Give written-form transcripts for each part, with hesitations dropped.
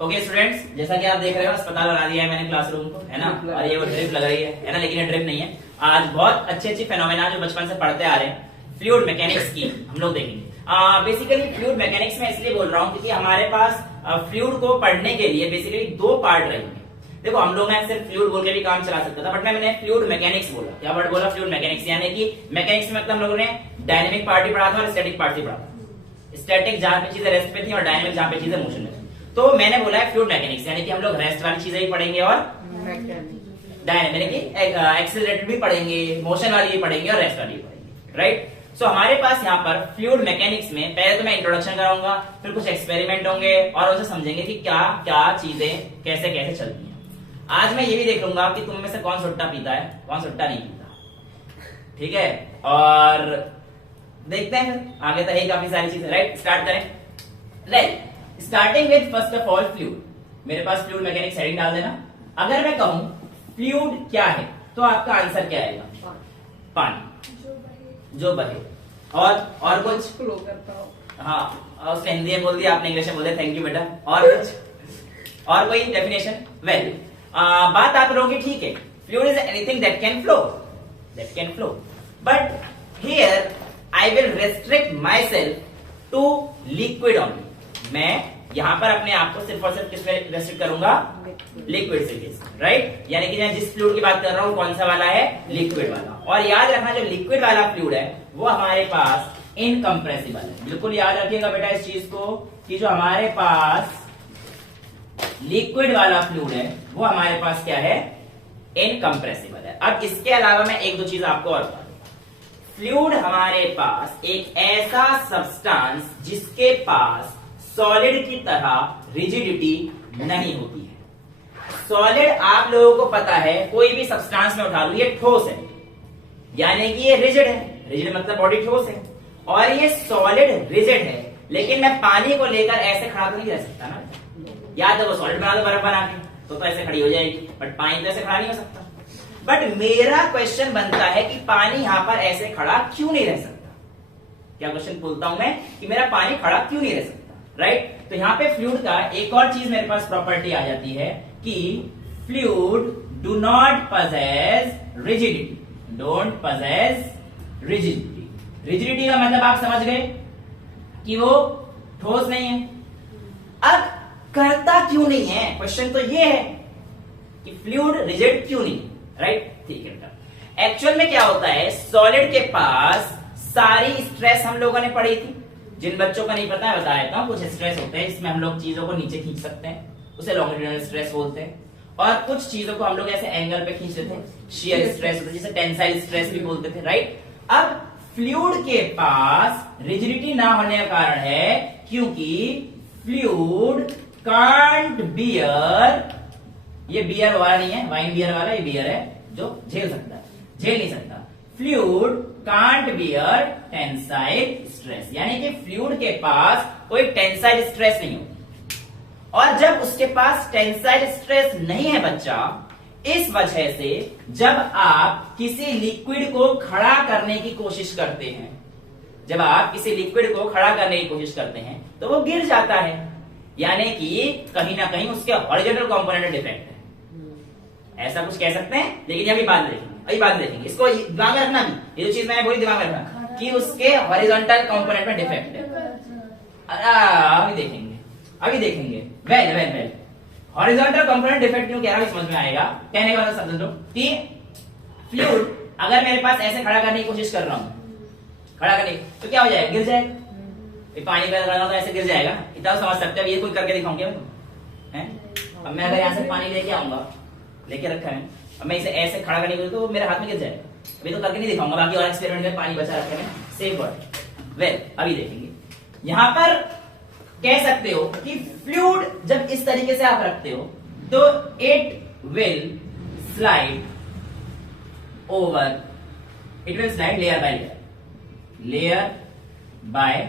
Okay students, जैसा कि आप देख रहे हो अस्पताल बना दिया है मैंने क्लासरूम को, है ना। और ये वो ड्रिप लग रही है ना, लेकिन ये ड्रिप नहीं है। आज बहुत अच्छी फेनोमेना जो बचपन से पढ़ते आ रहे हैं, फ्लूइड मैकेनिक्स की हम लोग देखेंगे। बेसिकली फ्लूइड मैकेनिक्स में इसलिए बोल रहा हूँ क्योंकि हमारे पास फ्लूइड को पढ़ने के लिए बेसिकली दो पार्ट रहेंगे। देखो हम लोग मैं सिर्फ फ्लूइड बोल के भी काम चला सकता था, बट मैंने फ्लूइड मैकेनिक्स बोला। क्या वर्ड बोला? Fluid mechanics. यानी कि मैकेनिक्स में मतलब हम लोगों ने डायनेमिक पार्ट भी पढ़ा था और स्टैटिक पार्ट भी पढ़ा था। स्टैटिक जहां पे चीजें रेस्ट पे थी और डायनेमिक जहां पे चीजें मोशन में थी। तो मैंने बोला है फ्लूइड मैकेनिक्स, यानी कि हम लोग रेस्ट वाली चीजें भी पढ़ेंगे और डायनेमिक एक्सेलरेटेड भी पढ़ेंगे, मोशन वाली भी पढ़ेंगे और रेस्ट वाली भी पढ़ेंगे, राइट। सो हमारे पास यहाँ पर फ्लूइड मैकेनिक्स में पहले तो मैं इंट्रोडक्शन कराऊंगा, फिर कुछ एक्सपेरिमेंट होंगे और उसे समझेंगे कि क्या क्या चीजें कैसे कैसे चलती हैं। आज मैं ये भी देख लूंगा कि तुम में से कौन सुट्टा पीता है, कौन सुट्टा नहीं पीता, ठीक है। और देखते हैं फिर आगे तो है काफी सारी चीजें, राइट। स्टार्ट करें। Right, starting with first of all fluid. मेरे पास फ्लूइड मैकेनिक्स हेडिंग डाल देना। अगर मैं कहूं फ्लूइड क्या है तो आपका आंसर क्या आएगा? पानी जो बहे। और कुछ फ्लो करता हो। हाँ, उसने हिंदी में बोल दिया, आपने इंग्लिश में बोल दिया, थैंक यू बेटा। और कुछ और कोई डेफिनेशन? वेल, बात आप करोगे ठीक है, fluid is anything that can flow, but here I will restrict myself to liquid only. मैं यहां पर अपने आप को सिर्फ और सिर्फ किसमें रेस्ट्रिक्ट करूंगा? लिक्विड से, राइट। यानी कि मैं जिस फ्लूइड की बात कर रहा हूं कौन सा वाला है? लिक्विड वाला। और याद रखना जो लिक्विड वाला फ्लूइड है वो हमारे पास इनकम्प्रेसिबल है। बिल्कुल याद रखिएगा बेटा इस चीज को कि जो हमारे पास लिक्विड वाला फ्लूइड है वो हमारे पास क्या है? इनकम्प्रेसिबल है। अब इसके अलावा मैं एक दो चीज आपको और बता दूं। फ्लूइड हमारे पास एक ऐसा सब्सटेंस जिसके पास सॉलिड की तरह रिजिडिटी नहीं होती है। सॉलिड आप लोगों को पता है, कोई भी सब्सटेंस में उठा लो ये ठोस है, यानी कि ये रिजिड है। रिजिड मतलब बॉडी ठोस है, और ये सॉलिड रिजिड है। लेकिन मैं पानी को लेकर ऐसे खड़ा तो नहीं रह सकता ना। या तो वो सॉलिड बना दो बर्फ बना के तो ऐसे खड़ी हो जाएगी, बट पानी तो ऐसे खड़ा नहीं हो सकता। बट मेरा क्वेश्चन बनता है कि पानी यहां पर ऐसे खड़ा क्यों नहीं रह सकता? क्या क्वेश्चन बोलता हूं मैं कि मेरा पानी खड़ा क्यों नहीं रह सकता, राइट। तो यहां पे फ्लूइड का एक और चीज मेरे पास प्रॉपर्टी आ जाती है कि fluid do not possess rigidity. Don't possess rigidity. Rigidity का मतलब आप समझ गए कि वो ठोस नहीं है। अब करता क्यों नहीं है, क्वेश्चन तो ये है कि फ्लूइड रिजिड क्यों नहीं, राइट। ठीक है, एक्चुअल में क्या होता है, सॉलिड के पास सारी स्ट्रेस हम लोगों ने पढ़ी थी। जिन बच्चों का नहीं पता है बता देता हूं। कुछ स्ट्रेस होते हैं जिसमें हम लोग चीजों को नीचे खींच सकते हैं, उसे लॉन्गिट्यूडिनल स्ट्रेस बोलते हैं। और कुछ चीजों को हम लोग ऐसे एंगल पे खींच लेते हैं, शियर स्ट्रेस होता है, जिसे टेंसाइल स्ट्रेस भी बोलते थे, राइट। अब फ्लूइड के पास रिजिडिटी ना होने का कारण है क्योंकि फ्लूइड कांट बियर, ये बियर वाला नहीं है, वाइन बियर वाला, ये बियर है जो झेल सकता है, झेल नहीं सकता। Fluid can't beer tensile stress, यानी कि फ्लूइड के पास कोई टेंसाइल स्ट्रेस नहीं होती। और जब उसके पास टेंसाइल स्ट्रेस नहीं है बच्चा, इस वजह से जब आप किसी लिक्विड को खड़ा करने की कोशिश करते हैं, जब आप किसी लिक्विड को खड़ा करने की कोशिश करते हैं तो वो गिर जाता है, यानी कि कहीं ना कहीं उसके हॉरिजॉन्टल कंपोनेंट डिफेक्ट है, ऐसा कुछ कह सकते हैं। लेकिन अभी बाद में देखेंगे, इसको दिमाग में रखना भी, ये जो चीज मैंने बोली दिमाग में रखना कि उसके हॉरिजॉन्टल कंपोनेंट में डिफेक्ट है। अभी देखेंगे। वेल हॉरिजॉन्टल कंपोनेंट डिफेक्ट क्यों कह रहा हूं समझ में आएगा। कहने का मतलब समझ लो कि फ्लूइड अगर मेरे पास ऐसे खड़ा करने की कोशिश कर रहा हूं, खड़ा करने तो क्या हो जाएगा? गिर जाएगा। पानी का खड़ा तो ऐसे गिर जाएगा, इतना समझ सकते हैं। ये कोई करके दिखाऊंगे हैं? अब मैं अगर यहाँ से पानी लेके आऊंगा, लेके रखा है, अब मैं इसे ऐसे खड़ा करने की तो मेरे हाथ में गिर जाएगा। अभी तो करके नहीं दिखाऊंगा, बाकी और एक्सपेरिमेंट में पानी बचा रखे हैं, सेफ वर्ड। वेल अभी देखेंगे। यहां पर कह सकते हो कि फ्लूइड जब इस तरीके से आप रखते हो तो it will slide over, it will slide layer by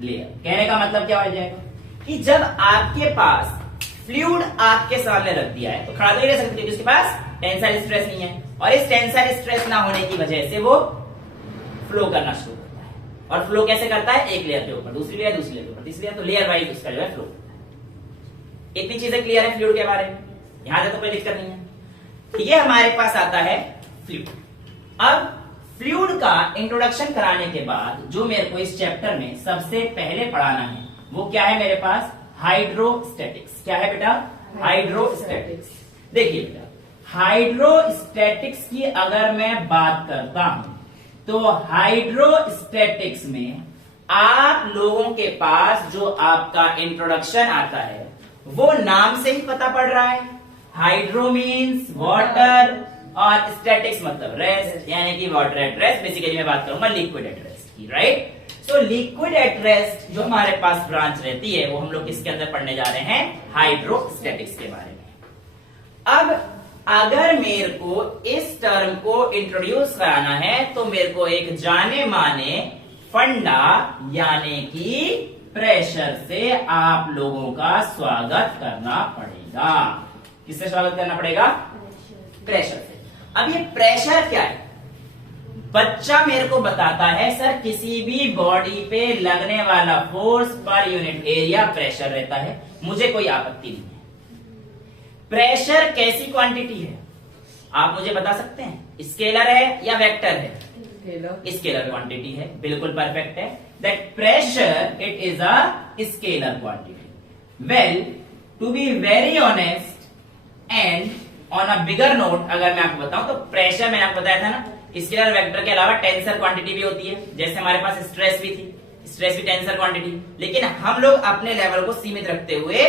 layer. कहने का मतलब क्या हो जाएगा कि जब आपके पास फ्लूइड आपके सामने रख दिया है तो खड़ा तो नहीं रह सकते क्योंकि उसके पास टेंसाइल स्ट्रेस नहीं है, और इस टेंसाइल स्ट्रेस ना होने की वजह से वो फ्लो करना शुरू करता है। और फ्लो कैसे करता है? एक लेयर के ऊपर, दूसरी लेयर के ऊपर, तीसरी लेयर, तो लेयर वाइज उसका जो है फ्लो। इतनी चीजें क्लियर है फ्लूइड के बारे में, यहां तक तो कोई दिक्कत नहीं है। ये हमारे पास आता है फ्लूइड। अब फ्लूइड का इंट्रोडक्शन कराने के बाद जो मेरे को इस चैप्टर में सबसे पहले पढ़ाना है वो क्या है मेरे पास, हाइड्रोस्टैटिक्स। क्या है बेटा, हाइड्रोस्टैटिक्स। देखिए बेटा, हाइड्रोस्टैटिक्स की अगर मैं बात करता हूं तो हाइड्रोस्टैटिक्स में आप लोगों के पास जो आपका इंट्रोडक्शन आता है वो नाम से ही पता पड़ रहा है। हाइड्रो मीन्स वाटर और स्टैटिक्स मतलब रेस्ट, यानी कि वाटर एट रेस्ट। बेसिकली मैं बात करूंगा लिक्विड एट रेस्ट की, right. So liquid at rest जो हमारे पास ब्रांच रहती है वो हम लोग किसके अंदर पढ़ने जा रहे हैं, हाइड्रोस्टैटिक्स के बारे में। अब अगर मेरे को इस टर्म को इंट्रोड्यूस कराना है तो मेरे को एक जाने माने फंडा यानी कि प्रेशर से आप लोगों का स्वागत करना पड़ेगा। किससे स्वागत करना पड़ेगा, प्रेशर से। अब ये प्रेशर क्या है, बच्चा मेरे को बताता है सर किसी भी बॉडी पे लगने वाला force per unit area pressure रहता है, मुझे कोई आपत्ति नहीं है। प्रेशर कैसी क्वांटिटी है आप मुझे बता सकते हैं, स्केलर है या वेक्टर है, स्केलर क्वांटिटी है, बिल्कुल परफेक्ट है। That pressure it is a scalar quantity. Well, to be very honest and on a bigger note अगर मैं आपको बताऊं तो प्रेशर मैंने आपको बताया था ना, स्केलर वेक्टर के अलावा टेंसर क्वांटिटी भी होती है। जैसे हमारे पास स्ट्रेस भी थी, स्ट्रेस भी टेंसर क्वांटिटी, लेकिन हम लोग अपने लेवल को सीमित रखते हुए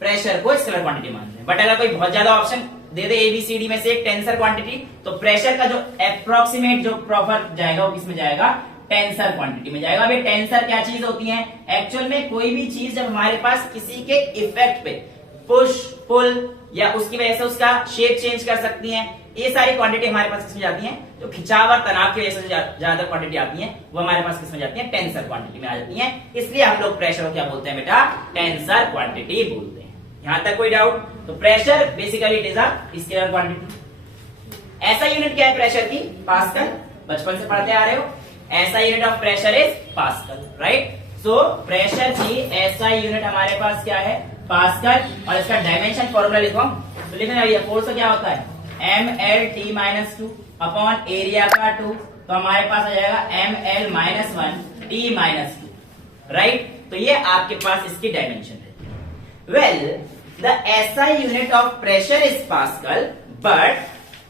प्रेशर को स्केलर क्वांटिटी मान रहे हैं। बट अगर कोई बहुत ज्यादा ऑप्शन दे दे एबीसीडी में से एक टेंसर क्वांटिटी, तो प्रेशर का जो अप्रोक्सीमेट जो प्रॉपर जाएगा वो किसमें जाएगा, टेंसर क्वांटिटी में जाएगा। अभी टेंसर क्या चीज होती है, एक्चुअल में कोई भी चीज जब हमारे पास किसी के इफेक्ट पे पुश पुल या उसकी वजह से उसका शेप चेंज कर सकती है, ये सारी क्वांटिटी हमारे पास किसमें जाती है, जो खिंचाव और तनाव की वजह से ज्यादा क्वांटिटी आती है वो हमारे पास किसमें जाती है, टेंसर क्वांटिटी में आ जाती है। इसलिए हम लोग प्रेशर को क्या बोलते हैं बेटा, टेंसर क्वांटिटी बोलते हैं। यहां तक कोई डाउट, तो pressure basically it is a scalar quantity. ऐसा यूनिट क्या है प्रेशर की, पास्कल, बचपन से पढ़ते आ रहे हो। ऐसा unit of pressure is pascal, right. So pressure की ऐसा यूनिट हमारे पास क्या है, पास्कल। और इसका डायमेंशन फॉर्मूला लिखो, तो लिखना है फोर्स क्या होता है, ml-2 अपॉन एरिया का 2, तो हमारे पास आ जाएगा ml-1 t-2, राइट। तो ये आपके पास इसकी डायमेंशन है। Well, the SI unit of pressure is pascal, but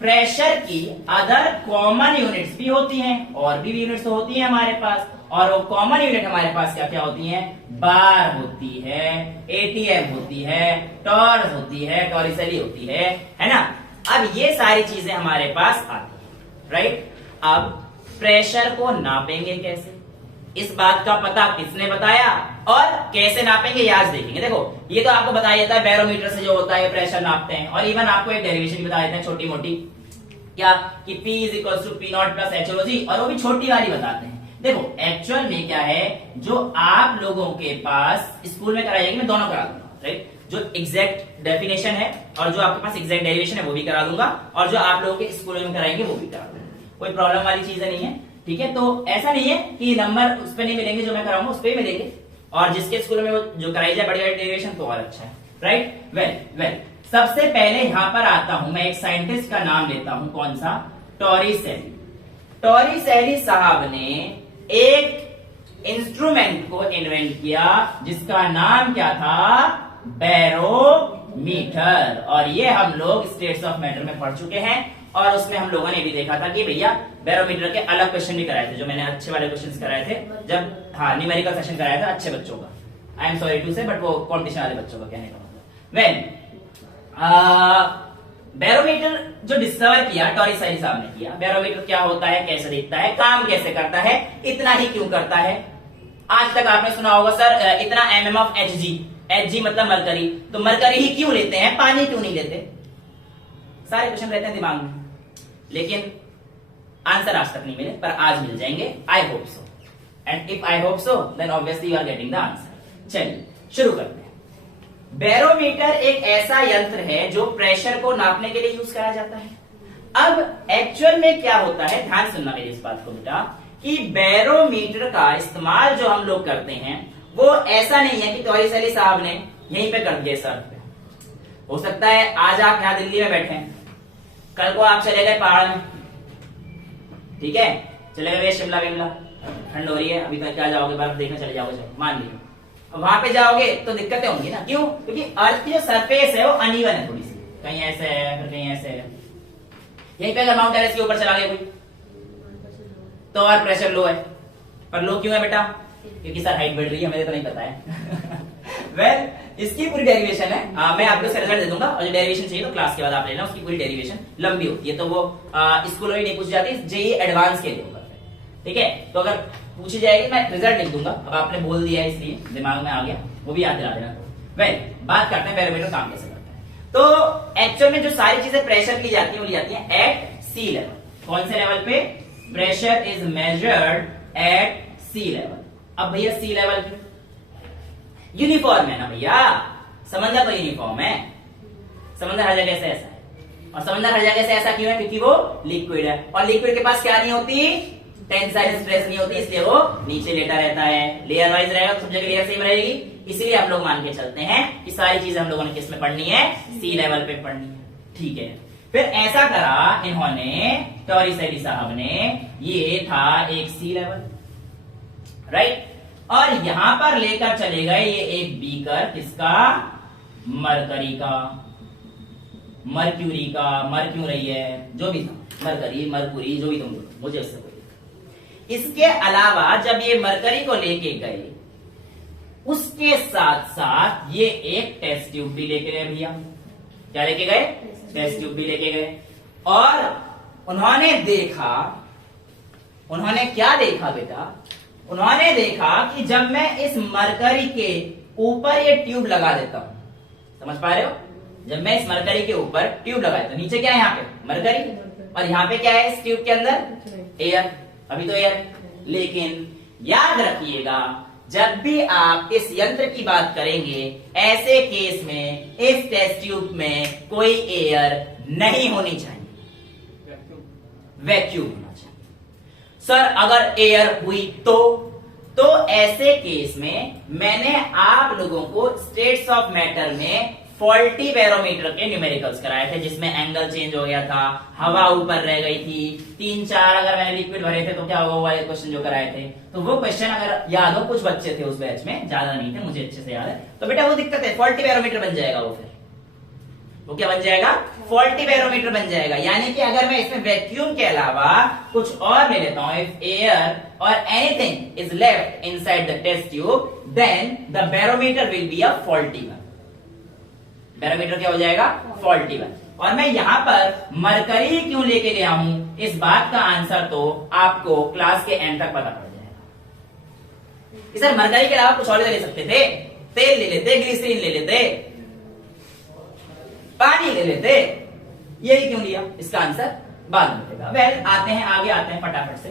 pressure की अदर कॉमन यूनिट्स भी होती हैं, और भी यूनिट्स होती हैं हमारे पास, और वो कॉमन यूनिट हमारे पास क्या क्या होती हैं, बार होती है, ATM होती है, टॉर्स होती है, टॉरिसली होती है ना। अब ये सारी चीजें हमारे पास आती हैं, राइट। अब प्रेशर को नापेंगे कैसे, इस बात का पता किसने बताया और कैसे नापेंगे ये आज देखेंगे। देखो, ये तो आपको बताया जाता है बैरोमीटर से जो होता है प्रेशर नापते हैं, और इवन आपको एक डेरिवेशन भी बता देते हैं छोटी मोटी, क्या कि P is equal to P not plus HOG, और वो भी छोटी वाली बताते हैं। देखो एक्चुअल में क्या है, जो आप लोगों के पास स्कूल में कराई जाएगी, मैं दोनों करा दूंगा, राइट। जो एग्जैक्ट डेफिनेशन है और जो आपके पास एग्जैक्ट डेरिवेशन है वो भी करा दूंगा, और जो आप लोगों के स्कूल में कराएंगे वो भी करा दूंगा। कोई प्रॉब्लम वाली चीज नहीं है, ठीक है। तो ऐसा नहीं है कि नंबर उस पर नहीं मिलेंगे, जो मैं कराऊंगा उस पर ही मिलेंगे, और जिसके स्कूल में वो जो कराई जाए बढ़िया डेरिवेशन तो और अच्छा है, राइट। वेल, सबसे पहले यहां पर आता हूं मैं, एक साइंटिस्ट का नाम लेता हूं, कौन सा, टॉरिसली। टॉरिसली साहब ने एक इंस्ट्रूमेंट को इन्वेंट किया जिसका नाम क्या था, बैरोमीटर। और ये हम लोग स्टेट्स ऑफ मैटर में पढ़ चुके हैं, और उसमें हम लोगों ने भी देखा था कि भैया बैरोमीटर के अलग क्वेश्चन भी कराए थे, जो मैंने अच्छे वाले क्वेश्चन कराए थे जब, हाँ, न्यूमेरिकल सेशन कराया था अच्छे बच्चों का। आई एम सॉरी टू से, बट वो कॉम्पिटिशन वाले बच्चों का कहने का मतलब। वेल, बैरोमीटर जो डिस्कवर किया टॉरिसली साहब ने किया, बैरोमीटर क्या होता है, कैसे दिखता है, काम कैसे करता है, इतना ही क्यों करता है। आज तक आपने सुना होगा सर इतना mm ऑफ Hg मतलब मरकरी, तो मरकरी ही क्यों लेते हैं, पानी क्यों नहीं लेते, सारे क्वेश्चन रहते हैं दिमाग में, लेकिन आंसर आज तक नहीं मिले, पर आज मिल जाएंगे, I hope so. And if I hope so then obviously you are getting the answer. चलिए शुरू करते हैं। बैरोमीटर एक ऐसा यंत्र है जो प्रेशर को नापने के लिए यूज करा जाता है। अब एक्चुअल में क्या होता है, ध्यान सुनना मेरी इस बात को बेटा, कि बैरोमीटर का इस्तेमाल जो हम लोग करते हैं वो ऐसा नहीं है कि टॉरिसली साहब ने यहीं पे कर दिया सर पे। हो सकता है आज आप यहाँ दिल्ली में बैठे हैं, कल को आप चले गए पहाड़ में, ठीक है, चले गए शिमला विमला, ठंड हो रही है, अभी तक क्या जाओगे, बर्फ देखने चले जाओगे, चलो मान लीजिए, अब वहां पे जाओगे तो दिक्कतें होंगी ना। क्यों? क्योंकि अर्थ की जो सरफेस है वो अनइवन है थोड़ी सी, कहीं ऐसे है फिर कहीं ऐसे है। यहीं पे अगर माउंट एवरेस्ट के ऊपर चला गया कोई तो और प्रेशर लो है, पर लो क्यों है बेटा? क्योंकि सर हाइट बढ़ रही है, मुझे तो नहीं पता है। वेल इसकी पूरी डेरिवेशन है, मैं आपको इसका रिजल्ट दे दूंगा, और जो डेरिवेशन चाहिए तो क्लास के बाद आप लेना, उसकी पूरी डेरिवेशन लंबी होती है, तो वो स्कूलों में नहीं पूछी जाती, जेईई एडवांस के लिए होगा, ठीक है। तो अगर पूछी जाएगी मैं रिजल्ट लिख दूंगा, अब आपने बोल दिया है इसलिए दिमाग में आ गया, वो भी याद दिला देना। वेल बात करते हैं बैरोमीटर काम कैसे करता है। तो एक्चुअल में जो सारी चीजें प्रेशर की जाती है वो ली जाती है एट सी लेवल। कौन से लेवल पे? Pressure is measured at sea level. अब भैया सी लेवल यूनिफॉर्म है ना भैया, समंदर तो यूनिफॉर्म है, समंदर हर जगह से ऐसा है, और समंदर हर जगह से ऐसा क्यों है? क्योंकि वो लिक्विड है, और लिक्विड के पास क्या नहीं होती? टेंसाइल स्ट्रेस नहीं होती, इसलिए वो नीचे लेटा रहता है, लेयर वाइज रहेगा, तो सब जगह लेयर सेम रहेगी। इसलिए हम लोग मान के चलते हैं कि सारी चीजें हम लोगों ने किस में पढ़नी है? सी लेवल पे पढ़नी है, ठीक है। फिर ऐसा करा इन्होंने, टॉरिसेली साहब ने, ये था एक सी लेवल, राइट, और यहां पर लेकर चले गए ये एक बीकर, किसका? मरकरी का, मर्क्यूरी का, मर क्यों रही है, जो भी था, मरकरी मरकुरी जो भी तुम बोलो, मुझे उससे कोई। इसके अलावा जब ये मरकरी को लेके गए, उसके साथ साथ ये एक टेस्ट ट्यूब भी लेके गए भैया। क्या लेके गए? टेस्ट ट्यूब भी लेके गए, और उन्होंने देखा, उन्होंने क्या देखा बेटा? उन्होंने देखा कि जब मैं इस मरकरी के ऊपर ये ट्यूब लगा देता हूं, समझ पा रहे हो? जब मैं इस मरकरी के ऊपर ट्यूब लगा देता हूं, नीचे क्या है यहाँ पे? मरकरी, और यहाँ पे क्या है इस ट्यूब के अंदर? एयर, अभी तो एयर। लेकिन याद रखिएगा, जब भी आप इस यंत्र की बात करेंगे, ऐसे केस में इस टेस्ट ट्यूब में कोई एयर नहीं होनी चाहिए, वैक्यूम होना चाहिए। सर अगर एयर हुई तो ऐसे केस में मैंने आप लोगों को स्टेट्स ऑफ मैटर में फॉल्टी बैरोमीटर के न्यूमेरिकल्स कराए थे, जिसमें एंगल चेंज हो गया था, हवा ऊपर रह गई थी, 3-4 अगर मैंने लिक्विड भरे थे तो क्या होगा, वाले क्वेश्चन जो कराए थे। तो वो क्वेश्चन अगर याद हो, कुछ बच्चे थे उस बैच में, ज्यादा नहीं थे, मुझे अच्छे से याद है, तो बेटा वो दिक्कत है, फॉल्टी बैरोमीटर बन जाएगा वो। फिर वो क्या बन जाएगा? फॉल्टी बैरोमीटर बन जाएगा। यानी कि अगर मैं इसमें वैक्यूम के अलावा कुछ और ले लेता हूं, इफ एयर और anything is left inside the test tube, then the barometer will be a faulty one. Barometer क्या हो जाएगा? Faulty one. और मैं यहां पर मरकरी क्यों लेके गया हूं, इस बात का आंसर तो आपको क्लास के एंड तक पता पड़ जाएगा। सर मरकरी के अलावा कुछ और ले सकते थे, तेल ले लेते, ग्लिसरीन ले लेते, पानी ले लेते, यही क्यों लिया? इसका आंसर बाद में मिलेगा। वेल आते हैं आगे, आते हैं फटाफट से।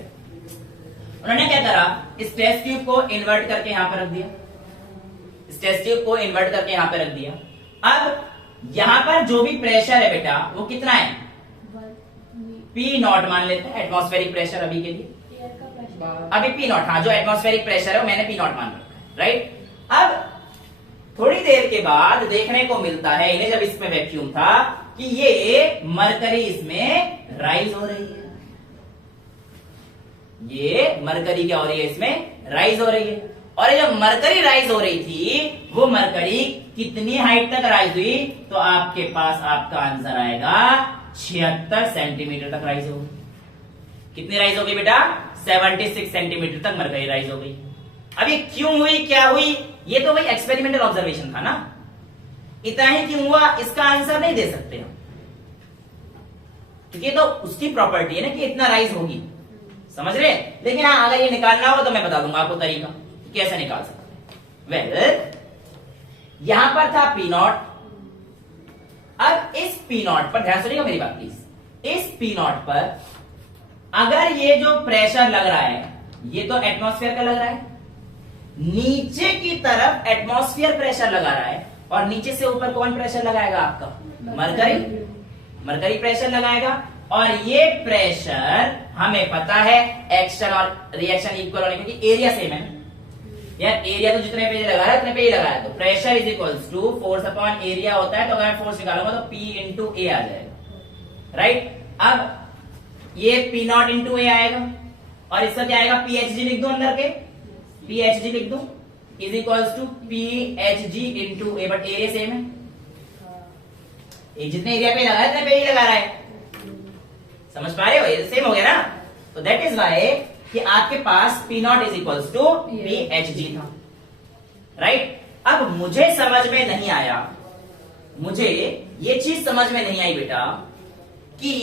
उन्होंने क्या करा, इस टेस्ट ट्यूब को इन्वर्ट करके यहां पर रख दिया, इस टेस्ट ट्यूब को इन्वर्ट करके यहां पर रख दिया। अब यहां पर जो भी प्रेशर है बेटा वो कितना है? P0 मान लेते हैं, एटमॉस्फेरिक प्रेशर अभी के लिए, अभी P0, हाँ जो एटमॉस्फेरिक प्रेशर है मैंने P0 मान रखा है, राइट। अब थोड़ी देर के बाद देखने को मिलता है इन्हें, जब इसमें वैक्यूम था, कि ये मरकरी इसमें राइज हो रही है, ये मरकरी क्या हो रही है? इसमें राइज हो रही है। और ये जब मरकरी राइज हो रही थी, वो मरकरी कितनी हाइट तक राइज हुई? तो आपके पास आपका आंसर आएगा 76 सेंटीमीटर तक राइज हो गई। कितनी राइज हो गई बेटा? 76 सेंटीमीटर तक मरकरी राइज हो गई। अब ये क्यों हुई, क्या हुई? ये तो वही एक्सपेरिमेंटल ऑब्जर्वेशन था ना, इतना ही क्यों हुआ इसका आंसर नहीं दे सकते हम, क्योंकि तो उसकी प्रॉपर्टी है ना कि इतना राइज होगी, समझ रहे? लेकिन हाँ अगर ये निकालना होगा तो मैं बता दूंगा आपको तरीका कैसे निकाल सकते हैं। वेल यहां पर था P0, अब इस P0 पर ध्यान सुनिएगा मेरी बात प्लीज, इस P0 पर अगर ये जो प्रेशर लग रहा है, ये तो एटमॉस्फेयर का लग रहा है, नीचे की तरफ एटमॉस्फेयर प्रेशर लगा रहा है, और नीचे से ऊपर कौन प्रेशर लगाएगा? आपका मरकरी, मरकरी प्रेशर लगाएगा। और ये प्रेशर हमें पता है एक्शन और रिएक्शन इक्वल होने, क्योंकि एरिया सेम है, यार एरिया तो जितने पे लगा रहा है उतने पे ही लगाया, तो pressure is equals to force upon area होता है, तो अगर मैं फोर्स निकालूंगा तो P इंटू ए आ जाएगा, राइट। अब ये P नॉट इंटू ए आएगा और इसका क्या आएगा, PHG लिख दो अंदर के, PHG लिख दो is equals to PHG into A, but area same है, ये जितने एरिया पे लगा है उतने पे ही लगा रहा है, समझ पा रहे हो, ये सेम हो गया ना। तो दैट इज वाई कि आपके पास P not is equals to PHG था, राइट। अब मुझे समझ में नहीं आया, मुझे ये चीज समझ में नहीं आई बेटा कि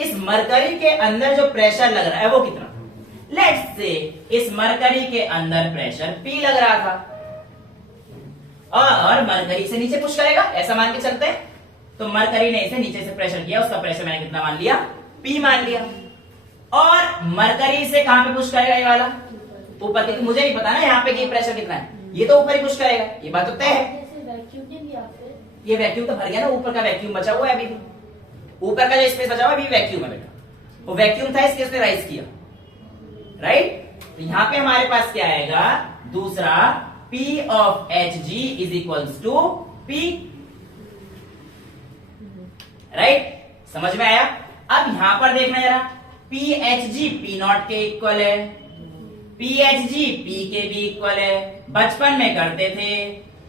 इस मरकरी के अंदर जो प्रेशर लग रहा है वो कितना, लेट्स से इस मरकरी के अंदर प्रेशर P लग रहा था और मरकरी से नीचे पुश करेगा, ऐसा मान के चलते हैं, तो मरकरी ने इसे नीचे से प्रेशर किया, उसका प्रेशर मैंने कितना मान लिया, P मान लिया, और मरकरी से कहां पे पुश करेगा ये वाला, ऊपर, क्योंकि मुझे नहीं पता ना यहाँ पे कि प्रेशर कितना है, ये तो ऊपर ही पुश करेगा, ये बात तो तय है। ये वैक्यूम तो भर गया ना, ऊपर का वैक्यूम बचा हुआ है अभी भी, ऊपर का जो स्पेस बचा हुआ है अभी वैक्यूम है बेटा, वो वैक्यूम था इसलिए उसने राइज किया, राइट। तो यहां पे हमारे पास क्या आएगा, दूसरा P of Hg is equals to P, right, समझ में आया। अब यहां पर देखना जरा, PHG P नॉट के इक्वल है, PHG P के भी इक्वल है, बचपन में करते थे,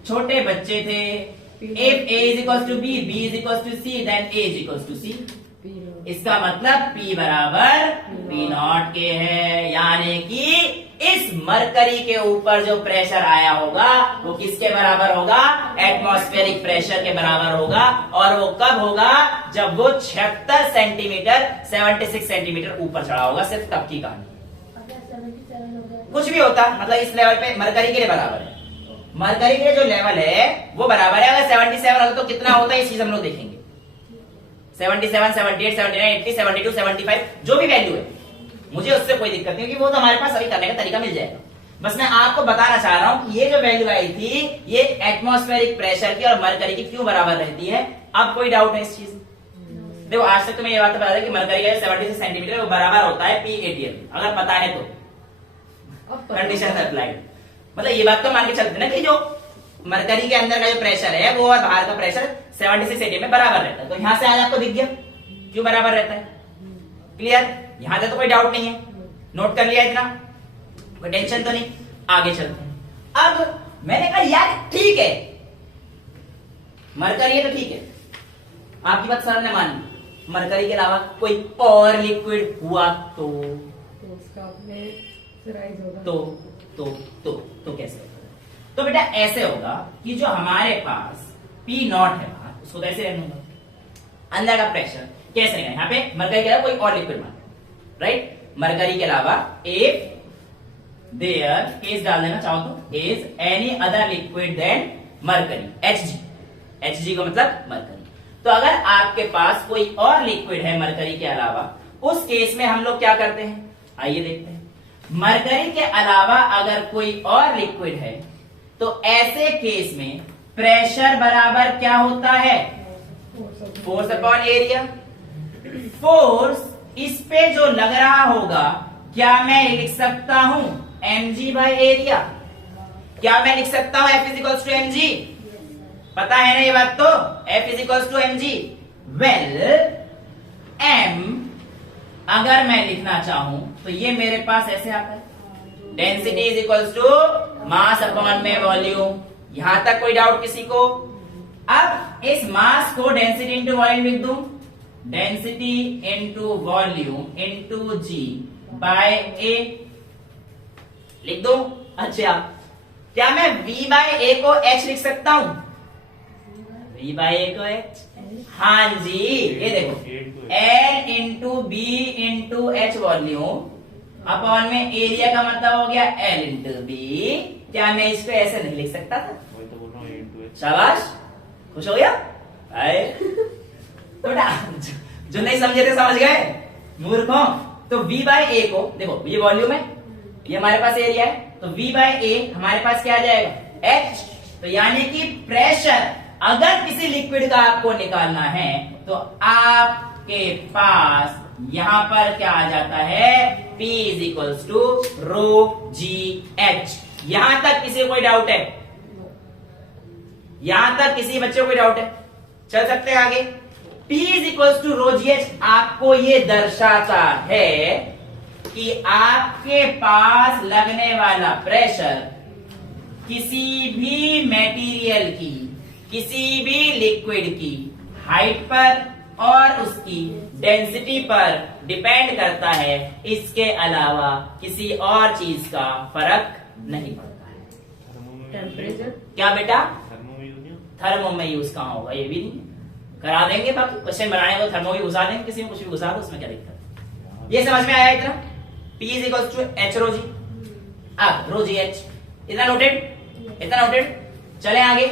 छोटे बच्चे थे, if A is equals to B, B is equals to C, then A is equals to C, इसका मतलब P बराबर P नॉट के है, यानी कि इस मरकरी के ऊपर जो प्रेशर आया होगा वो किसके बराबर होगा, एटमॉस्फेरिक प्रेशर के बराबर होगा, और वो कब होगा, जब वो 76 सेंटीमीटर 76 सेंटीमीटर ऊपर चढ़ा होगा, सिर्फ तब की कहानी, कुछ भी होता, मतलब इस लेवल पे मरकरी के लिए बराबर है, मरकरी के जो लेवल है वो बराबर है, अगर 77 होता तो कितना होता है, ये चीज हम लोग देखेंगे, 77, 78, 79, 80, 72, 75 जो भी वैल्यू है, मुझे उससे कोई दिक्कत नहीं, क्योंकि वो तो हमारे पास अभी करने का तरीका मिल जाएगा। बस मैं आपको बताना चाह रहा हूं कि ये जो वैल्यू आई थी ये एटमॉस्फेरिक प्रेशर की और मरकरी की क्यों बराबर रहती है। अब कोई डाउट है इस चीज में? देखो आज तक तुम्हें ये बात बता दें कि मरकरी का 76 सेंटीमीटर वो बराबर होता है PATM, अगर पता है तो कंडीशन अप्लाइड, मतलब ये बात तो मान के चलते ना कि जो मरकरी के अंदर का जो प्रेशर है वो और बाहर का प्रेशर 76 एटीएम में बराबर रहता है। तो यहां से आज आपको दिख गया क्यों बराबर रहता है, क्लियर, यहां तक तो कोई डाउट नहीं है, नोट कर लिया इतना, कोई टेंशन तो नहीं। आगे चलते हैं। अब मैंने कहा यार ठीक है मरकरी है तो ठीक है, आपकी बात सर ने मान ली, मरकरी के अलावा कोई और लिक्विड हुआ तो उसका राइज होगा, तो कैसे होगा? तो बेटा ऐसे होगा कि जो हमारे पास P नॉट है बाहर उसको तो ऐसे रहने दूंगा, अंदर का प्रेशर कैसे रहेगा, यहाँ पे मरकरी के अलावा कोई और लिक्विड मान, राइट, मरकरी के अलावा इफ देयर केस डाल देना चाहो तो is any other liquid than mercury, Hg का मतलब मरकरी। तो अगर आपके पास कोई और लिक्विड है मरकरी के अलावा, उस केस में हम लोग क्या करते हैं, आइए देखते हैं। मरकरी के अलावा अगर कोई और लिक्विड है तो ऐसे केस में प्रेशर बराबर क्या होता है, फोर्स अपॉन एरिया। फोर्स इस पे जो लग रहा होगा क्या मैं लिख सकता हूं mg बाय एरिया, क्या मैं लिख सकता हूं F is equals to mg, पता है ना ये बात, तो F is equals to mg। Well m अगर मैं लिखना चाहूं तो ये मेरे पास ऐसे आता है, density is equals to mass upon में वॉल्यूम, यहां तक कोई डाउट किसी को? अब इस मास को डेंसिटी इंटू वॉल्यूम लिख दूं, डेंसिटी इंटू वॉल्यूम इंटू जी बाय ए लिख दूं। अच्छा क्या मैं V बाय ए को H लिख सकता हूं, V बाय ए को H, हाँ जी, ये देखो L into B into H volume upon में एरिया का मतलब हो गया L इंटू बी, क्या मैं इसको ऐसे नहीं लिख सकता था? शाबाश, खुश हो गया? तो जो नहीं समझे थे समझ गए मूर्खों। तो V बाय ए को देखो, ये वॉल्यूम है, ये हमारे पास एरिया है, तो V बाय ए हमारे पास क्या आ जाएगा H, तो यानी कि प्रेशर अगर किसी लिक्विड का आपको निकालना है तो आपके पास यहां पर क्या आ जाता है, P is equals to rho ji h, यहां तक किसी को कोई डाउट है? यहां तक किसी बच्चे को कोई डाउट है? चल सकते हैं आगे। P is equal to rho ji h आपको ये दर्शाता है कि आपके पास लगने वाला प्रेशर किसी भी मटेरियल की, किसी भी लिक्विड की हाइट पर और उसकी डेंसिटी पर डिपेंड करता है, इसके अलावा किसी और चीज का फर्क नहीं पड़ता है। टेम्परेचर क्या बेटा? थर्मो में यूज कहां होगा? ये भी नहीं करा देंगे, बाकी क्वेश्चन बनाने को थर्मो भी घुसा देंगे, किसी में कुछ भी घुसा दो, उसमें क्या दिक्कत? ये समझ में आया इतना? P is equal to H rho G, अब रो जी एच, इतना नोटेड? इतना नोटेड? चले आगे।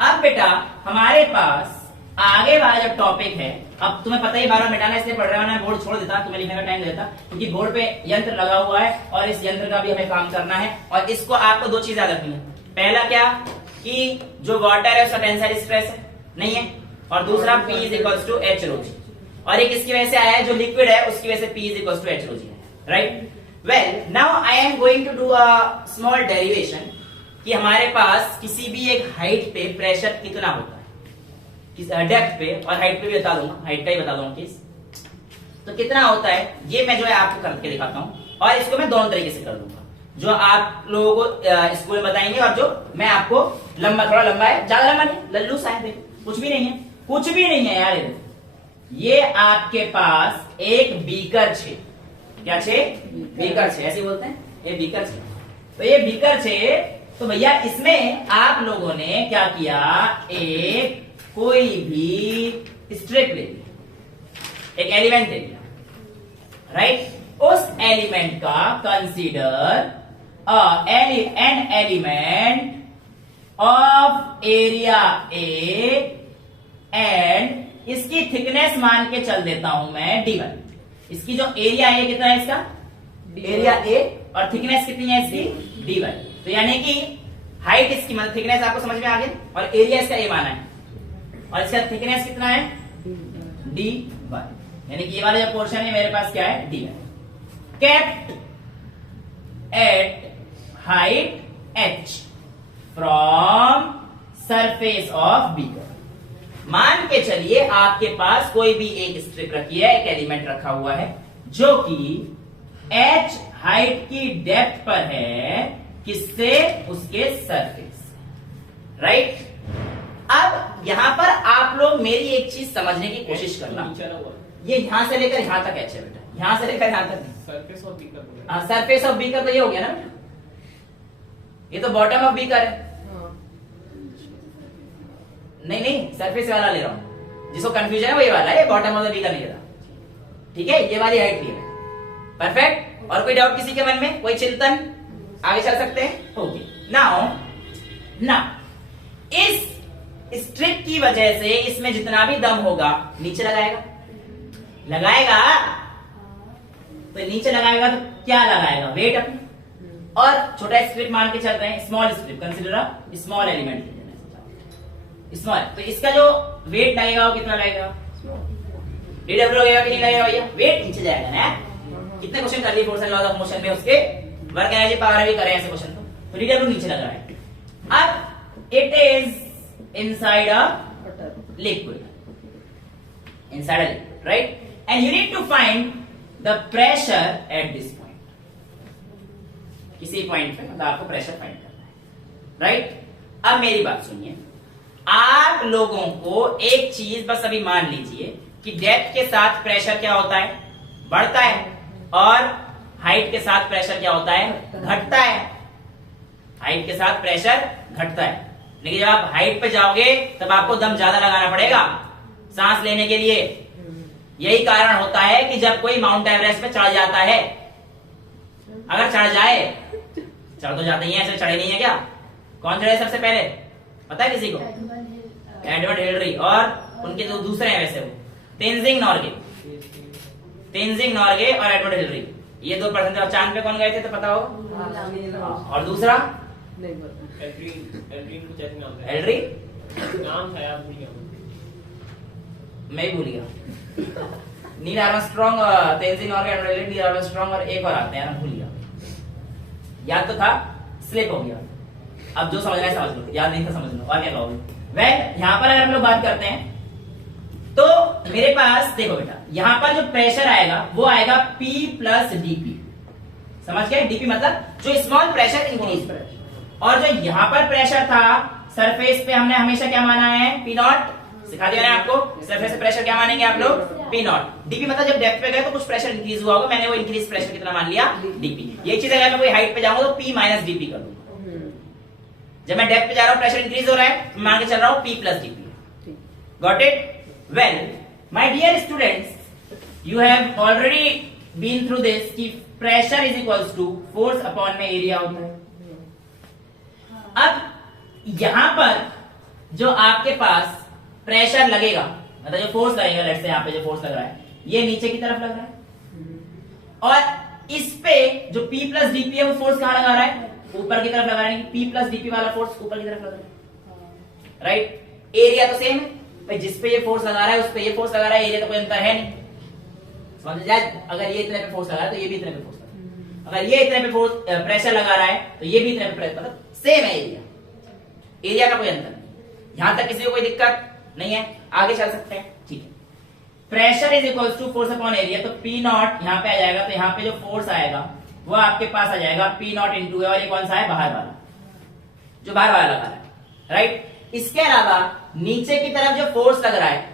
अब बेटा हमारे पास आगे वाला जो टॉपिक है, अब तुम्हें पता ही बार बार मिटाना इसलिए पढ़ रहा हूं, मैं बोर्ड छोड़ देता, तुम्हें लिखने का टाइम देता, क्योंकि बोर्ड पे यंत्र लगा हुआ है और इस यंत्र का भी हमें काम करना है। और इसको आपको दो चीज याद रखनी है। पहला क्या कि जो वाटर है उसका टेंसाइल स्ट्रेस है नहीं है, और दूसरा P is equal to H rho G, और एक इसकी वजह से आया है जो लिक्विड है उसकी वजह से P is equal to H rho G है, right? Well now I am going to do a small derivation कि हमारे पास किसी भी एक हाइट पे प्रेशर कितना होता है, किस डेप्थ पे, और हाइट पे भी बता दूंगा, हाइट का ही बता दूंगा केस, तो कितना होता है ये मैं जो है आपको करके दिखाता हूं, और इसको मैं दोनों तरीके से कर दूंगा, जो आप लोगों को स्कूल में बताएंगे और जो मैं आपको लंबा, थोड़ा लंबा है, ज्यादा लंबा नहीं, लल्लू सा है, कुछ भी नहीं है, कुछ भी नहीं है यार। ये आपके पास एक बीकर छे, क्या छे? बीकर छे, ऐसे बोलते हैं, ये बीकर छे। तो ये बीकर छे, तो भैया इसमें आप लोगों ने क्या किया, एक कोई भी स्ट्रिप ले लिया, एक एलिमेंट ले लिया, राइट? उस एलिमेंट का consider an element of area A, and इसकी थिकनेस मान के चल देता हूं मैं D1। इसकी जो एरिया ए कितना है इसका, एरिया ए, और थिकनेस कितनी है इसकी D1। तो यानी कि हाइट इसकी मतलब थिकनेस आपको समझ में आ गया, और एरिया इसका ए माना है, और इसका थिकनेस कितना है D1, यानी कि ये वाला जो पोर्शन है मेरे पास क्या है D1, kept at height h from surface of beaker। मान के चलिए आपके पास कोई भी एक स्ट्रिप रखी है, एक एलिमेंट रखा हुआ है जो कि h हाइट की डेप्थ पर है, किससे? उसके सरफेस, राइट? अब यहां पर आप लोग मेरी एक चीज समझने की कोशिश करना, ये यहां से लेकर यहां तक है बेटा, यहां से लेकर यहां तक सरफेस ऑफ बीकर। हाँ, सरफेस ऑफ बीकर तो ये हो गया ना, ये तो बॉटम ऑफ बीकर है। नहीं सरफेस वाला ले रहा हूं, जिसको कंफ्यूजन है वही वाला है, बॉटम ऑफ द बीकर नहीं रहा, ठीक है? ये वाली हाइट ली है, परफेक्ट। और कोई डाउट किसी के मन में, कोई चिंतन? आगे चल सकते हैं? ओके, नाउ इस स्ट्रिप की वजह से इसमें जितना भी दम होगा नीचे लगाएगा, तो नीचे लगाएगा तो क्या लगाएगा? वेट अपनी, और छोटा स्ट्रिप मान के चल रहे हैं, small strip, consider a small element, small, तो इसका जो वेट लगेगा वो कितना लगेगा? डीडब्ल्यू लगेगा कि नहीं लगेगा भैया? वेट नीचे जाएगा ना। कितने क्वेश्चन कर लिए force and laws of motion में, उसके वर्क एनर्जी पावर भी करे ऐसे क्वेश्चन, तो डीडब्ल्यू नीचे लग रहा है। अब it is inside a liquid, inside a liquid, right? And you need to find the pressure at this point, किसी पॉइंट पे मतलब आपको प्रेशर फाइंड करना है, राइट? अब मेरी बात सुनिए, आप लोगों को एक चीज बस अभी मान लीजिए कि डेप्थ के साथ प्रेशर क्या होता है? बढ़ता है, और हाइट के साथ प्रेशर क्या होता है? घटता है। हाइट के साथ प्रेशर घटता है, लेकिन जब आप हाइट पे जाओगे तब आपको दम ज्यादा लगाना पड़ेगा सांस लेने के लिए। यही कारण होता है कि जब कोई माउंट एवरेस्ट पे चढ़ जाता है, अगर चढ़ जाए, चढ़ तो जाते ही है, ऐसे चढ़े नहीं है क्या? कौन चढ़े सबसे पहले, पता है किसी को? एडवर्ड हिलरी, और उनके जो दूसरे हैं वैसे वो तेंजिंग नॉर्गे और एडवर्ड हिलरी, ये 2% और चांद पे कौन गए थे तो पता हो? और दूसरा एल्ड्री, नाम था यार, भूल गया मैं ही भूल गया। Neil Armstrong, Tenzing Norgay, Edward Hillary, Neil Armstrong, और एक और आते हैं ना, भूल गया, याद तो था। स्लिप हो गया। अब जो समझ रहा है समझ लो, याद नहीं था समझ लो, और क्या कहोगे? वेल यहाँ पर अगर हम लोग बात करते हैं तो मेरे पास देखो बेटा, यहां पर जो प्रेशर आएगा वो आएगा P प्लस डीपी। समझ गए? डीपी मतलब जो स्मॉल प्रेशर इंक्रीज, और जो यहां पर प्रेशर था सरफेस पे हमने हमेशा क्या माना है? P not. सिखा दिया ना आपको, सरफेस पे प्रेशर क्या मानेंगे आप लोग? P not. डीपी मतलब जब डेप्थ पे गए तो कुछ प्रेशर इंक्रीज हुआ होगा, मैंने वो इंक्रीज प्रेशर कितना मान लिया? डीपी। ये चीज अगर मैं कोई हाइट पे जाऊंगा तो P माइनस डीपी कर दूंगा। जब मैं डेप्थ पे जा रहा हूं प्रेशर इंक्रीज हो रहा है तो मान के चल रहा हूं P plus DP. Got it? Well, my dear students, you have already been through this कि pressure is equals to force upon में area होता है। अब यहां पर जो आपके पास प्रेशर लगेगा, मतलब जो फोर्स लगेगा, लेट्स से यहाँ पे जो फोर्स लग रहा है ये नीचे की तरफ लग रहा है, और इस पे जो P प्लस डीपी है वो फोर्स कहां लगा रहा है? ऊपर की तरफ लगा रहा है। P प्लस डीपी वाला फोर्स ऊपर की तरफ लग रहा है, राइट? एरिया तो सेम है भाई, जिस पे ये फोर्स लगा रहा है उस पे ये फोर्स लगा रहा है, एरिया तो कोई अंतर है नहीं। समझ जाए? अगर ये इतने पे फोर्स लगा रहा है तो ये भी इतने पे फोर्स लगा रहा है, अगर ये इतने पे फोर्स प्रेशर लगा रहा है तो ये भी इतने पे प्रेशर, मतलब सेम है एरिया, एरिया का कोई अंतर नहीं। यहां तक किसी को कोई दिक्कत नहीं है, आगे चल सकते हैं, ठीक है? Pressure is equals to force upon area, तो P नॉट यहाँ पे आ जाएगा, तो यहाँ पे जो फोर्स आएगा वो आपके पास आ जाएगा P नॉट इंटू है, और ये कौन सा है? बाहर वाला, जो बाहर वाला लगा रहा है, राइट? इसके अलावा नीचे की तरफ जो फोर्स लग रहा है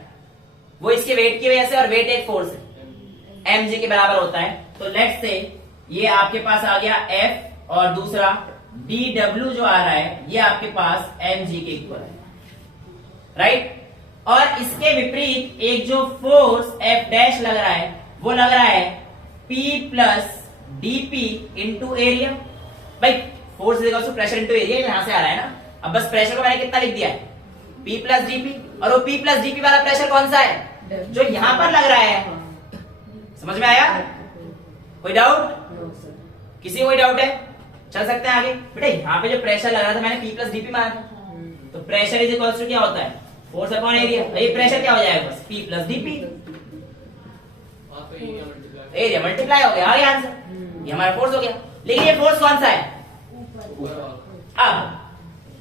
वो इसके वेट की वजह से, और वेट एक फोर्स है mg के बराबर होता है। तो लेट्स से ये आपके पास आ गया F, और दूसरा dw जो आ रहा है ये आपके पास mg के इक्वल है, राइट? और इसके विपरीत एक जो फोर्स F डैश लग रहा है वो लग रहा है P plus dp into area. भाई force is equal to pressure into area, यहां से आ रहा है ना। अब बस प्रेशर को मैंने कितना लिख दिया है? P प्लस डीपी, और वो P प्लस डीपी वाला प्रेशर कौन सा है? जो यहां पर लग रहा है। समझ में आया? कोई डाउट? किसी को कोई डाउट है? चल सकते हैं आगे। बेटा यहाँ पे जो प्रेशर लग रहा था मैंने P प्लस डीपी माना था, तो प्रेशर इज इक्वल टू क्या होता है? Force upon area. ये प्रेशर क्या हो जाएगा? बस P plus DP, area multiply हो गया, आ गया आंसर। ये हमारा फोर्स हो गया। लेकिन ये फोर्स कौन सा है? अब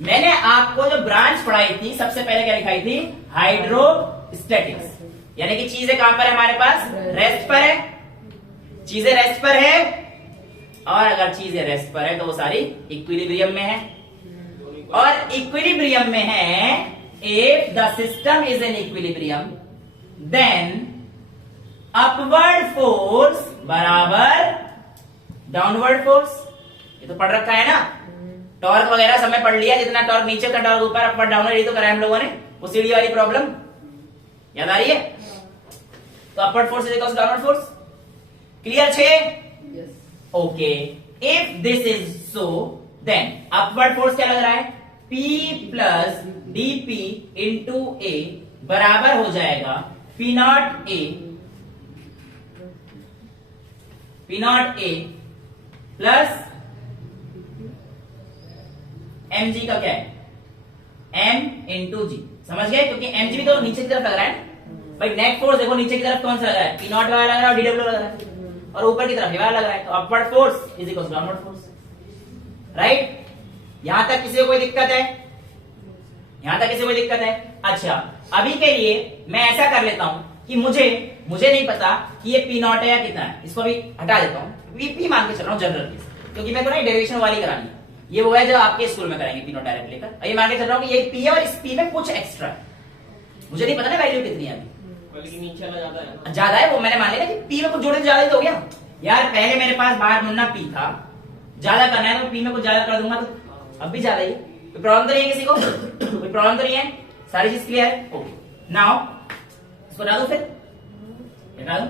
मैंने आपको जो ब्रांच पढ़ाई थी सबसे पहले क्या लिखाई थी? हाइड्रोस्टैटिक्स, यानी कि चीजें कहां पर है हमारे पास? रेस्ट पर है। चीजें रेस्ट पर है, और अगर चीजें रेस्ट पर है तो वो सारी इक्विलिब्रियम में है, और इक्विलिब्रियम में है। If the system is in equilibrium then upward force बराबर डाउनवर्ड फोर्स। ये तो पढ़ रखा है ना, टॉर्क वगैरह सब में पढ़ लिया, जितना टॉर्क नीचे का टॉर्क ऊपर, अपर डाउनवर्ड, ये तो कराया हम लोगों ने, वो सीढ़ी वाली प्रॉब्लम याद आ रही है? तो upward force is equal to downward force. Clear छे? Okay, if this is so then upward force क्या लग रहा है? P plus DP into A बराबर हो जाएगा P not A plus mg का क्या है? m into G. समझ गए? क्योंकि mg भी तो नीचे की तरफ लग रहा है भाई। नेट फोर्स देखो नीचे की तरफ कौन सा लग रहा है? P नॉट वाला लग रहा है, और dw लग रहा है, और ऊपर की तरफ ये वाला लग रहा है। तो upward force is equal to downward force, right? यहां तक किसी को कोई दिक्कत है? यहां तक किसी को कोई दिक्कत है? अच्छा, अभी के लिए मैं ऐसा कर लेता हूं कि मुझे नहीं पता कि ये P नॉट है या कितना है, इसको भी हटा देता हूं, P मान के चल रहा हूं जनरल केस, क्योंकि मेरे को ना डेरिवेशन वाली करानी है। ये वो है जो आपके स्कूल में कराएंगे P नॉट डायरेक्ट लेकर। ये मान के चल रहा हूं कि ये P है, और इस P में कुछ एक्स्ट्रा है, मुझे नहीं पता ना वैल्यू कितनी है अभी, नीचे वाला ज्यादा है, वो मैंने मान लिया कि P में कुछ जोड़े तो ज्यादा ही तो हो गया यार। पहले मेरे पास बाहर ढूंढना P था, ज्यादा करना है तो P में कुछ ज्यादा कर दूंगा, तो अब भी ज्यादा ही। कोई प्रॉब्लम तो नहीं है किसी को? कोई प्रॉब्लम तो नहीं है? सारी चीज क्लियर है? ओके, नाउ इसको हटा दो, फिर हटा दो,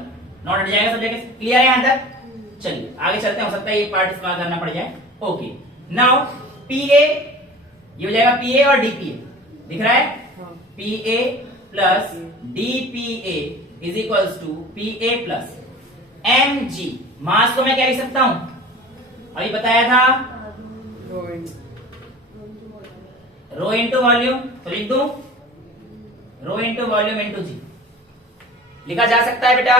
नॉट हट जाएगा सब जगह। क्लियर है यहां तक? चलिए आगे चलते हैं, हो सकता है ये पार्ट इस्तेमाल करना पड़ जाए। ओके, नाउ PA ये हो जाएगा PA और DPA, दिख रहा है? PA plus DPA is equals to PA plus mg। Mass को मैं क्या लिख सकता हूं? अभी बताया था रो इंटू वॉल्यूम, तो लिख दू रो इंटू वॉल्यूम इंटू जी। लिखा जा सकता है बेटा,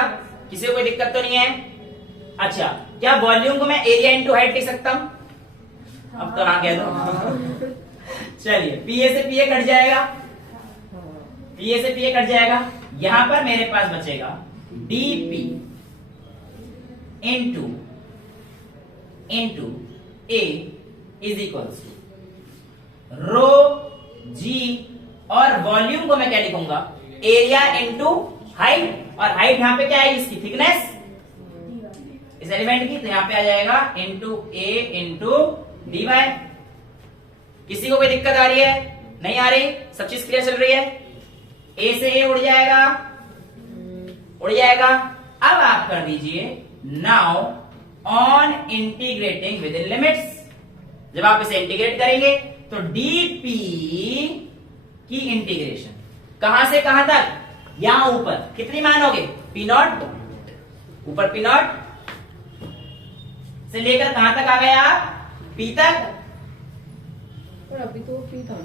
किसी को कोई दिक्कत तो नहीं है? अच्छा, क्या वॉल्यूम को मैं एरिया इंटू हाइट लिख सकता हूं? अब तो हाँ कह दो। चलिए पीए से पीए कट जाएगा, पीए से पीए कट जाएगा। यहां पर मेरे पास बचेगा DP into A is equals to rho G, और वॉल्यूम को मैं क्या लिखूंगा, एरिया इंटू हाइट, और हाइट यहां पे क्या है इसकी थिकनेस इस एलिमेंट की, तो यहां पे आ जाएगा इंटू ए इंटू डी वाई। किसी को कोई दिक्कत आ रही है? नहीं आ रही, सब चीज क्लियर चल रही है। ए से ए उड़ जाएगा, उड़ जाएगा। अब आप कर दीजिए now on integrating with in limits. जब आप इसे इंटीग्रेट करेंगे तो डीपी की इंटीग्रेशन कहां से कहां तक, यहां ऊपर कितनी मान होगे, पी नॉट, ऊपर पी नॉट से लेकर कहां तक आ गए आप, पी तक। पर अभी तो पी था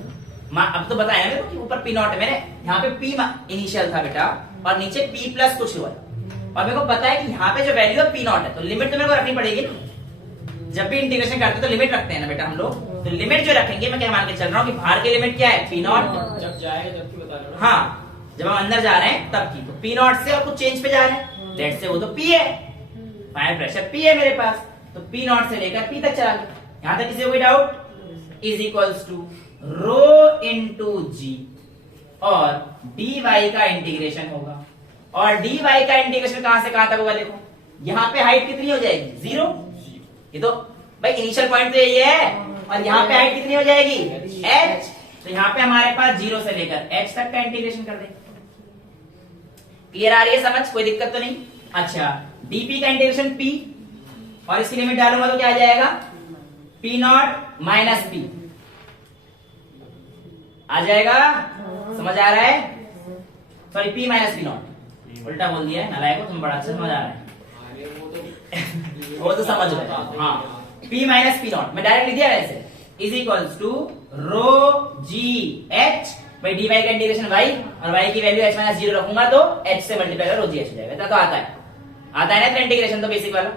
ना, अब तो बताया मेरे को कि ऊपर पी नॉट है, मेरे यहाँ पे पी इनिशियल था बेटा, और नीचे पी प्लस कुछ हुआ, और मेरे को पता है कि यहाँ पे जो वैल्यू है पी नॉट है, तो लिमिट तो मेरे को रखनी पड़ेगी ना। जब भी इंटीग्रेशन करते हैं तो लिमिट रखते हैं ना बेटा हम लोग, तो लिमिट जो रखेंगे, मैं क्या मान के चल रहा हूँ कि बाहर की लिमिट क्या है, पी नॉट। जब जाएगा जब की बता रहे हो ना। हाँ, जब हम अंदर जा रहे हैं तब की, तो पी नॉट से और कुछ चेंज पे जा रहे हैं, लेट से वो तो पी है, फाइनल प्रेशर पी है मेरे पास, तो पी नॉट से लेकर पी तक चला गया। यहां तक किसी को कोई doubt? Is equals to rho into G, और डी वाई का इंटीग्रेशन होगा, और डी वाई का इंटीग्रेशन कहां से कहां तक होगा, देखो यहां पे हाइट कितनी हो जाएगी, 0। ये तो भाई इनिशियल पॉइंट तो यही है, और यहाँ पे हाइट कितनी हो जाएगी, h, तो यहाँ पे हमारे पास 0 से लेकर h तक का इंटीग्रेशन कर देंगे। क्लियर आ रही है समझ, कोई दिक्कत तो नहीं? अच्छा, dp का इंटीग्रेशन p, और इसकी लिमिट डालूंगा तो क्या आ जाएगा, p नॉट माइनस p आ जाएगा, समझ आ रहा है? Sorry, p minus p not, उल्टा बोल दिया है नालायक को, तुम्हें बड़ा अच्छा समझ आ रहा है। वो तो समझ गए, हाँ। P माइनस पी नॉट मैं डायरेक्ट लिख दिया वैसे, is equals to rho ji h by d y का इंटीग्रेशन y, और y की वैल्यू h माइनस 0 रखूंगा तो h से मल्टीप्लाई कर रो जी एच हो जाएगा। इतना तो आता है ना इंटीग्रेशन तो बेसिक वाला,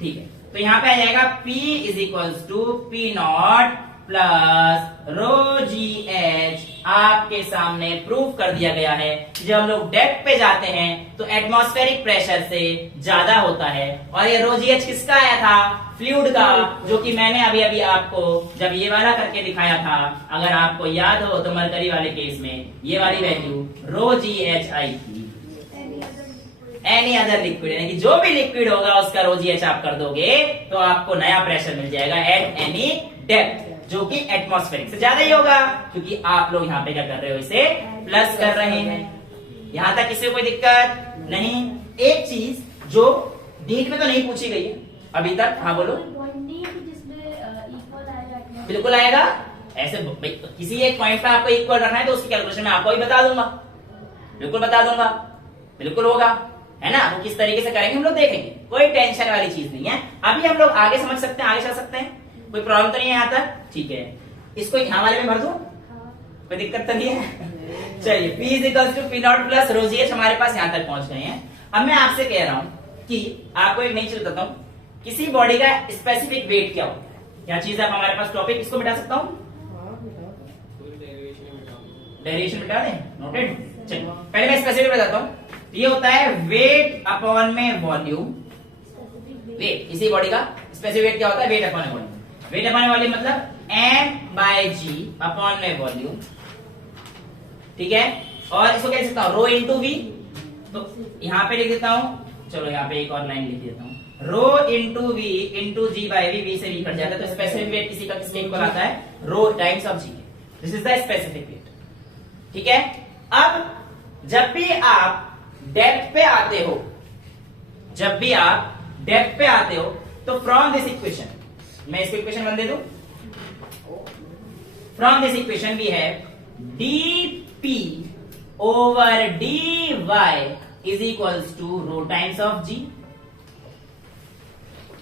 ठीक है। तो यहाँ पे आ जाएगा P is equals to P not plus rho ji h. आपके सामने प्रूफ कर दिया गया है कि जब हम लोग डेप्थ पे जाते हैं तो एटमॉस्फेरिक प्रेशर से ज्यादा होता है, और ये रो जी एच किसका आया था, फ्लूइड का, जो कि मैंने अभी अभी आपको जब ये वाला करके दिखाया था, अगर आपको याद हो तो मरकरी वाले केस में ये वाली value row ji H I थी। एनी अदर लिक्विड, यानी कि जो भी लिक्विड होगा उसका रो जी एच आप कर दोगे तो आपको नया प्रेशर मिल जाएगा एट एनी डेप्थ, जो कि एटमॉस्फेरिक से ज्यादा ही होगा, क्योंकि आप लोग यहाँ पे क्या कर रहे हो, इसे प्लस कर रहे हैं। यहां तक किसी को कोई दिक्कत नहीं? एक चीज जो नीट में तो नहीं पूछी गई है अभी तक, हाँ बोलो। बिल्कुल आएगा, ऐसे किसी एक पॉइंट पे आपको इक्वल रखना है तो उसकी कैलकुलेशन मैं आपको ही बता दूंगा, बिल्कुल बता दूंगा, बिल्कुल होगा, है ना। वो किस तरीके से करेंगे हम लोग देखेंगे, कोई टेंशन वाली चीज नहीं है। अभी हम लोग आगे समझ सकते हैं, आगे चल सकते हैं, कोई प्रॉब्लम तो नहीं है यहाँ तक, ठीक है। इसको यहाँ वाले में भर दूं, कोई दिक्कत तो नहीं है? चलिए, P is equal to P not plus rho ji h हमारे पास यहाँ तक पहुंच गए हैं। अब मैं आपसे कह रहा हूं कि आपको एक नई चीज बताता हूँ, किसी बॉडी का स्पेसिफिक वेट क्या होता है, क्या चीज है हमारे पास टॉपिक, इसको मिटा सकता हूँ, डेरिवेशन मिटा दें, नोटेड। चलिए पहले मैं स्पेसिफिक बताता हूँ, ये होता है वेट अपॉन में वॉल्यूम। वेट इसी बॉडी का स्पेसिफिक वेट क्या होता है, weight upon volume. Weight upon volume मतलब m बाय g अपॉन में वॉल्यूम, ठीक है। और इसको क्या लिख सकता हूँ, रो इंटू वी, तो यहाँ पे लिख देता हूँ, चलो यहाँ पे एक और लाइन लिख देता हूँ, rho into V into G by V, V से वी कट जाता है, तो स्पेसिफिक वेट किसी का किसके इक्वल आता है, rho times of G. This is the specific weight, ठीक है। अब जब भी आप डेप्थ पे आते हो, जब भी आप डेप्थ पे आते हो, तो फ्रॉम दिस इक्वेशन, मैं इसको इक्वेशन 1 दे दूं, from this equation we have dp over dy is equals to rho times of g।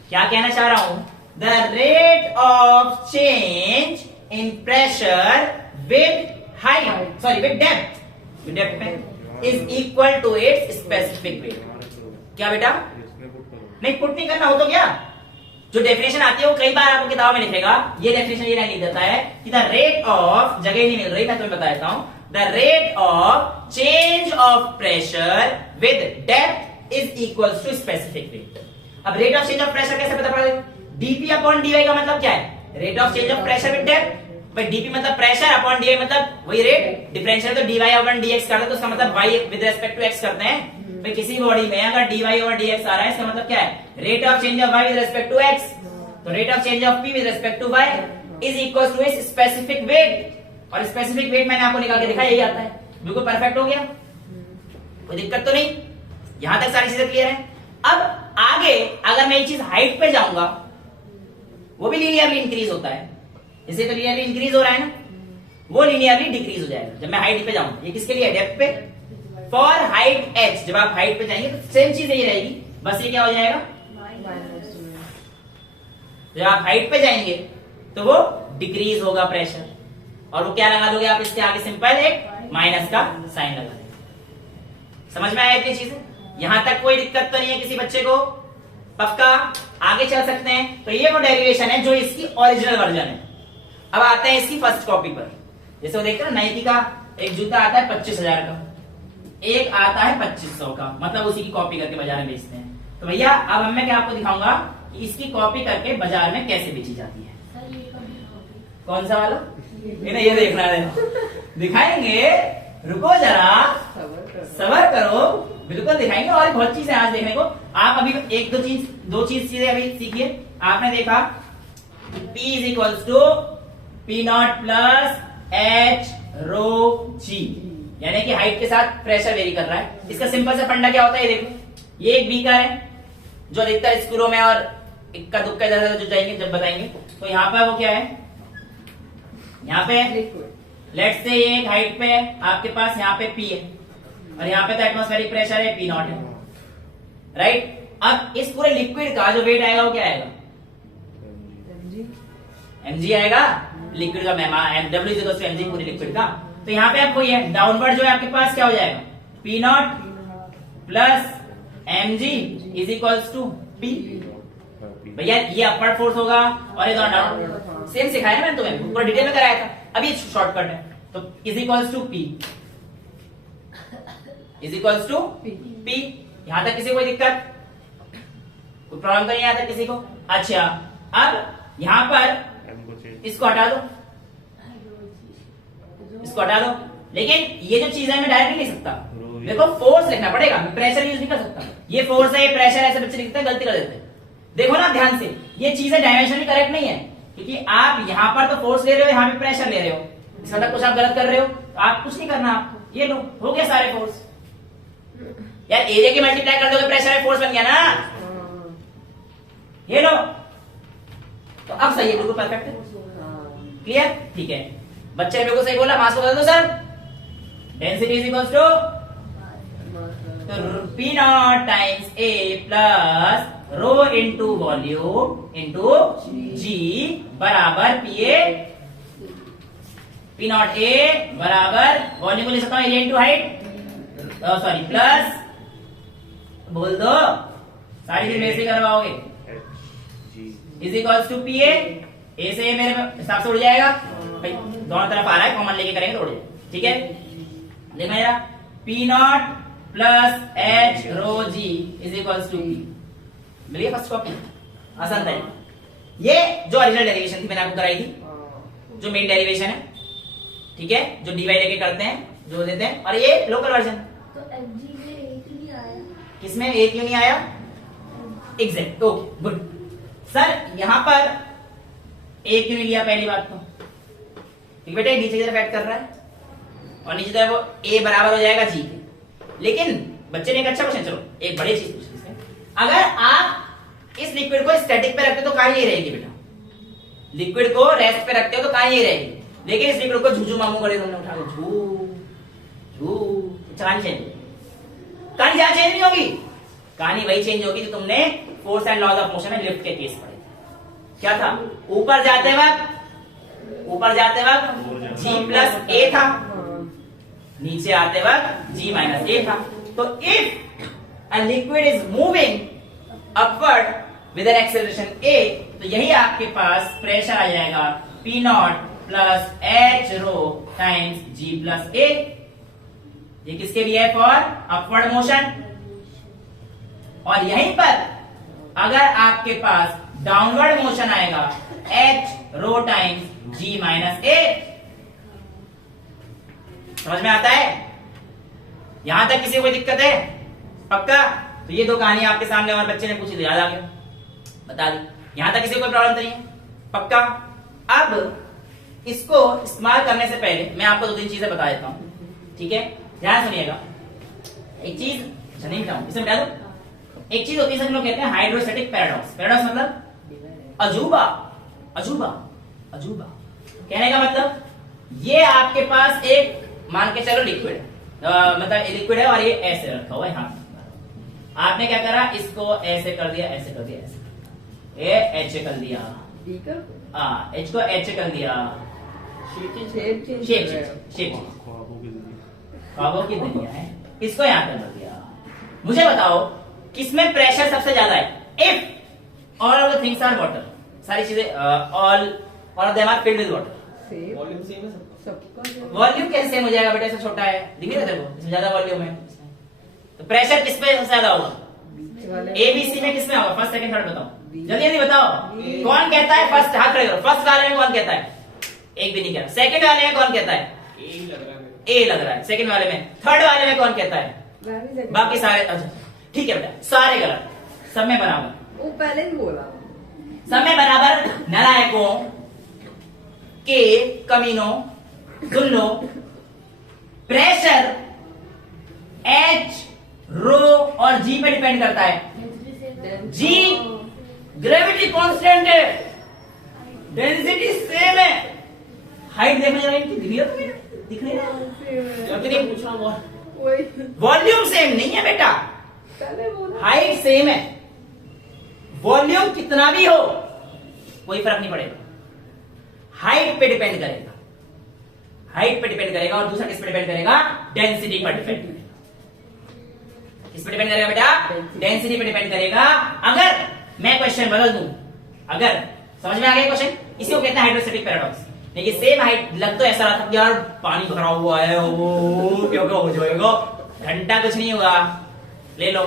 क्या कहना चाह रहा हूं, the rate of change in pressure with height, sorry with depth, with depth में is equal to its specific weight. क्या बेटा, नहीं put नहीं करना हो तो क्या, जो डेफिनेशन आती है वो कई बार आपको किताब में लिखेगा, ये डेफिनेशन ये नहीं लिख देता है कि द रेट ऑफ, जगह नहीं मिल रही, मैं तुम्हें बता देता हूं, the rate of change of pressure with depth is equal to specific weight. अब rate of change of pressure कैसे पता पड़ेगा? डीपी अपॉन डीवाई का मतलब क्या है? Rate of change of pressure with depth. भाई डीपी मतलब प्रेशर, अपॉन डीवाई मतलब वही रेट, डिफरेंशियल तो डीवाई अपॉन डीएक्स करते हैं, तो उसका मतलब y with respect to x करते हैं। भाई किसी बॉडी में अगर डीवाई और डीएक्स आ रहा है, इसका मतलब क्या है? Rate of change of Y with respect to X. तो rate of change of P with respect to Y is equal to इस स्पेसिफिक वेट। और स्पेसिफिक वेट मैंने आपको निकाल के दिखाया, यही आता है। बिल्कुल परफेक्ट हो गया, कोई दिक्कत तो नहीं? यहां तक सारी चीजें क्लियर है। अब आगे अगर मैं ये चीज हाइट पे जाऊंगा, वो भी लीनियरली इंक्रीज होता है, इसे तो लीनियरली इंक्रीज हो रहा है ना, वो लीनियरली डिक्रीज हो जाएगा जब मैं हाइट पे जाऊंगा। ये किसके लिए? डेप्थ पे। फॉर हाइट h, जब आप हाइट पे जाएंगे तो सेम चीज ये रहेगी, बस ये क्या हो जाएगा? जब आप हाइट पे जाएंगे तो वो डिक्रीज होगा प्रेशर, और वो क्या लगा दोगे आप इसके आगे? सिंपल एक माइनस का साइन लगा देंगे। समझ में आया इतनी चीजें? यहां तक कोई दिक्कत तो नहीं है किसी बच्चे को? पक्का आगे चल सकते हैं। तो ये वो डेरिवेशन है जो इसकी ओरिजिनल वर्जन है। अब आते हैं इसकी फर्स्ट कॉपी पर। जैसे वो देखते हैं नाइकी का एक जूता आता है 25,000 का, एक आता है 2500 का, मतलब उसी की कॉपी करके बाजार में बेचते हैं। तो भैया अब मैं क्या आपको दिखाऊंगा कि इसकी कॉपी करके बाजार में कैसे बेची जाती है। कौन सा वाला? ये देखना है, दिखाएंगे, रुको जरा, सबर करो, बिल्कुल दिखाएंगे। और बहुत चीजें आज देखने को। आप अभी एक दो चीजें अभी सीखिए। आपने देखा P is equals to P not plus H rho G, यानी कि हाइट के साथ प्रेशर वेरी कर रहा है। इसका सिंपल सा फंडा क्या होता है? ये देखो, ये एक बीकर है जो अधिकतर स्कूलों में और इक्का दुक्का इधर जो जाएंगे जब बताएंगे, तो यहाँ पर वो क्या है? यहाँ पे लेट्स से ये एक हाइट पे है आपके पास, यहाँ पे P है और यहाँ पे तो एटमॉस्फेरिक प्रेशर है P नॉट है, राइट? अब इस पूरे लिक्विड का जो वेट आएगा वो क्या आएगा? mg आएगा लिक्विड का, W is equal to mg पूरे लिक्विड का। तो यहाँ पे आपको ये डाउनवर्ड जो है आपके पास क्या हो जाएगा? P not plus mg is equals to P। भैया ये अपवर्ड फोर्स होगा और ये डाउन, सेम सिखाया ना मैंने तुम्हें, पूरा डिटेल में कराया था। अब ये शॉर्टकट है, तो is equals to P, is equals to P। यहां तक किसी को कोई दिक्कत, कोई प्रॉब्लम तो नहीं आता किसी को? अच्छा, अब यहां पर इसको हटा दो, इसको हटा दो, लेकिन ये जो चीज है मैं डायरेक्ट नहीं लिख सकता, देखो फोर्स लिखना पड़ेगा, मैं प्रेशर यूज नहीं कर सकता। ये फोर्स है, ये प्रेशर है, ऐसे बच्चे लिखते हैं, गलती कर देते हैं। देखो ना ध्यान से, ये चीजें डायमेंशनली करेक्ट नहीं है, क्योंकि आप यहां पर तो फोर्स ले रहे हो, यहां पे प्रेशर ले रहे हो, इसका मतलब कुछ आप गलत कर रहे हो। तो आप कुछ नहीं करना, आपको ये लो, हो गया सारे फोर्स। यार एरिया की मल्टीप्लाई कर दोगे, प्रेशर है, फोर्स बन गया ना, ये लो। तो अब सही है, बिल्कुल परफेक्ट है, क्लियर? ठीक है, बच्चे ने बिल्कुल सही बोला। मास को बदल दो sir, density is equals to P not times A plus rho into volume into G बराबर PA। P नॉट A बराबर वॉल्यूम को लिख सकता हूं area into height, sorry plus, बोल दो, सारी चीज मेरे से करवाओगे, is equals to PA। A से मेरे हिसाब से उड़ जाएगा भाई, दोनों तरफ आ रहा है, कॉमन लेके करेंगे तो उड़ जाएगा, ठीक है? देखो मेरा P not plus H rho g is equals to P। मिलिए फर्स्ट कॉपी, आसान था। ये जो ओरिजिनल डेरिवेशन थी मैंने आपको कराई थी, जो मेन डेरिवेशन है, ठीक है, जो डीवाई लेके करते हैं, जो देते हैं, और ये लोकल वर्जन। तो mg में एक ही आया, किसमें एक क्यों नहीं आया? Exact, okay good. सर यहां पर एक क्यों नहीं लिया? पहली बात तो क्योंकि बेटा नीचे की तरफ ऐड कर रहा है और नीचे तरफ वो A बराबर हो जाएगा G के। लेकिन बच्चे ने एक अच्छा क्वेश्चन, चलो एक बड़ी चीज पूछी इसमें, अगर आप इस लिक्विड को स्टैटिक पे रखते हो तो कहां ये रहेगी बेटा? लिक्विड को रेस्ट पे रखते हो तो कहां ये रहेगी, लेकिन इस लिक्विड को झूझू मामू बड़े तुमने उठा लो, झू झू, कहानी चेंज, कहानी जहां चेंज नहीं होगी, कहानी वही चेंज होगी जो तुमने force and laws of motion में लिफ्ट के केस पढ़े। क्या था? ऊपर जाते वक्त G प्लस A था, नीचे आते वक्त G माइनस A था। तो if a liquid is moving upward with an acceleration a, तो यही आपके पास प्रेशर आ जाएगा P not plus H rho times G plus A। ये किसके लिए है? For upward motion. और यहीं पर अगर आपके पास डाउनवर्ड मोशन आएगा H rho times G minus A। समझ में आता है? यहां तक किसी को कोई दिक्कत है? पक्का? तो ये दो कहानी आपके सामने और बच्चे ने पूछी तो याद आ गया, बता दी। यहां तक किसी को कोई प्रॉब्लम नहीं है? पक्का? अब इसको इस्तेमाल करने से पहले मैं आपको दो तीन चीजें बता देता हूं, ठीक है? ध्यान सुनिएगा। एक चीज नहीं बताऊं, इसे बता दो। एक चीज होती है हम लोग कहते हैं हाइड्रोस्टैटिक पैराडॉक्स। पैराडॉक्स मतलब अजूबा। अजूबा अजूबा कहने का मतलब ये आपके पास एक मान के चलो लिक्विड मतलब लिक्विड है और ये ऐसे रखा हुआ है यहां। आपने क्या करा? इसको ऐसे कर दिया, ऐसे कर दिया, ऐसे ये ऐसे कर दिया, एच को ऐसे कर दिया, शेप ख्वाबों की दुनिया है, इसको यहां पे कर दिया। मुझे बताओ किसमें प्रेशर सबसे ज्यादा है? If all of the things are water, सारी चीजें all of them are filled with water. Volume same है सबका। वॉल्यूम कैसे सेम हो जाएगा बेटा? ऐसा छोटा है, दिख नहीं रहा तेरे को? इसमें ज्यादा वॉल्यूम है, तो प्रेशर किस पे सबसे ज्यादा होगा? एबीसी में किसमें होगा? फर्स्ट सेकंड थर्ड बताओ, जल्दी जल्दी बताओ। कौन कहता है फर्स्ट? हाथ खड़े करो। फर्स्ट वाले में कौन कहता है? एक भी नहीं कह रहा। सेकंड वाले में कौन कहता है? ए लग रहा है। सेकंड वाले में। थर्ड वाले में कौन कहता है? बाकी सारे अच्छा ठीक है बेटा, सारे गलत, सब में बराबर। वो पहले ही बोला। सब में बराबर नालायकों के कमीनों सुन लो। प्रेशर H रो और G पे डिपेंड करता है। G ग्रेविटी कांस्टेंट है, डेंसिटी सेम है। हाइट देखने जा रही है, दिख रही है तुम्हें? दिख नहीं रहा? पूछ रहा हूँ वॉल्यूम सेम नहीं है बेटा, हाइट सेम है। वॉल्यूम कितना भी हो कोई फर्क नहीं पड़ेगा, हाइट पे डिपेंड करेगा। हाइट पे डिपेंड करेगा और दूसरा किस पे डिपेंड करेगा? डेंसिटी पर डिपेंड करेगा। किस पे डिपेंड करेगा बेटा? डेंसिटी पे डिपेंड करेगा। अगर मैं क्वेश्चन बदल दूं, अगर समझ में आ गया क्वेश्चन, इसी को कहते हैं हाइड्रोस्टैटिक पैराडॉक्स। देखिए सेम हाइट, लग तो ऐसा रहा था कि यार पानी भरा हुआ है, वो क्या हो जाएगा, घंटा कुछ नहीं होगा, ले लो।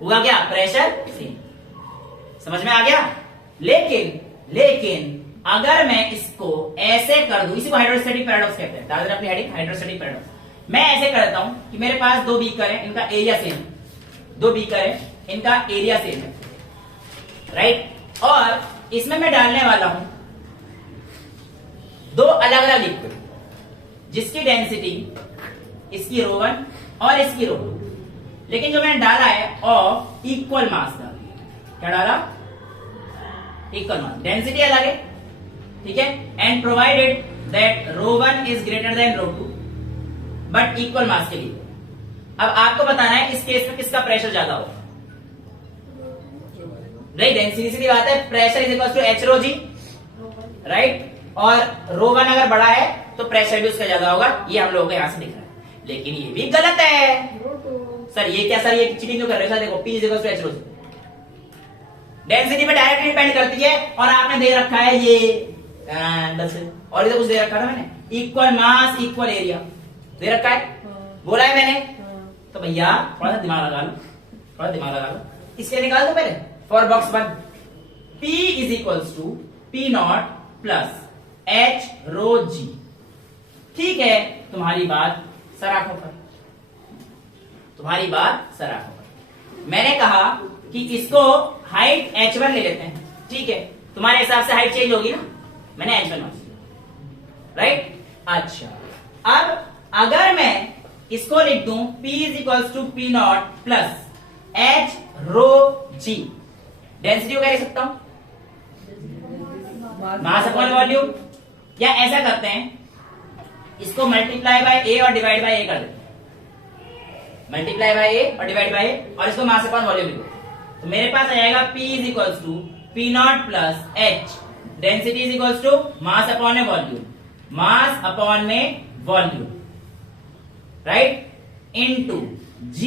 हुआ क्या? Pressure same. समझ में आ गया? लेकिन अगर मैं इसको ऐसे कर दूं, इसी को हाइड्रोस्टैटिक पैराडॉक्स कहते हैं। दादा अपनी हेडिंग हाइड्रोस्टैटिक पैराडॉक्स। मैं ऐसे करता हूं कि मेरे पास दो बीकर है, इनका एरिया सेम है। दो बीकर है, इनका एरिया सेम है, राइट? और इसमें मैं डालने वाला हूं दो अलग अलग लिक्विड, जिसकी डेंसिटी इसकी ρ1 और इसकी ρ2, लेकिन जो मैंने डाला है ऑफ इक्वल मास डाला। क्या डाला? इक्वल मास। डेंसिटी अलग है, ठीक है? And provided that ρ1 is greater than ρ2 but equal mass के लिए। अब आपको बताना है इस केस में किसका प्रेशर ज्यादा होगा। राइट? डेंसिटी सीधी बात है, pressure is equal to H rho g, right? और ρ1 अगर बड़ा है तो प्रेशर भी उसका ज्यादा होगा। ये हम लोगों को यहां से दिख रहा है, लेकिन ये भी गलत है। सर ये क्या? सर ये चीटिंग क्यों कर रहे हो? सर देखो P is equal to H rho g density पे डायरेक्टली डिपेंड करती है, और आपने दे रखा है ये बस, और इधर कुछ दे रखा था मैंने, इक्वल मास इक्वल एरिया दे रखा है, बोला है मैंने। तो भैया थोड़ा सा दिमाग लगा लो, थोड़ा दिमाग लगा लो। इसके निकाल दो पहले for box 1। P is equals to P not plus H rho G। ठीक है, तुम्हारी बात सराखों पर, तुम्हारी बात सराखों पर। मैंने कहा कि इसको हाइट H1 ले लेते हैं, ठीक है? तुम्हारे हिसाब से हाइट चेंज होगी ना, मैंने H1 मान लिया, राइट? अच्छा, अब अगर मैं इसको लिख दूं P is equals to P not plus H rho G, density को क्या लिख सकता हूं? Mass upon volume. या ऐसा करते हैं, इसको मल्टीप्लाई बाय ए और डिवाइड बाय ए कर देते हैं। मल्टीप्लाई बाय ए और डिवाइड बाय ए, और इसको मास अपॉन वॉल्यूम लिखो, तो मेरे पास आ जाएगा P is equals to P not plus H, density is equals to mass upon में वॉल्यूम, मास अपॉन में volume, right? Into G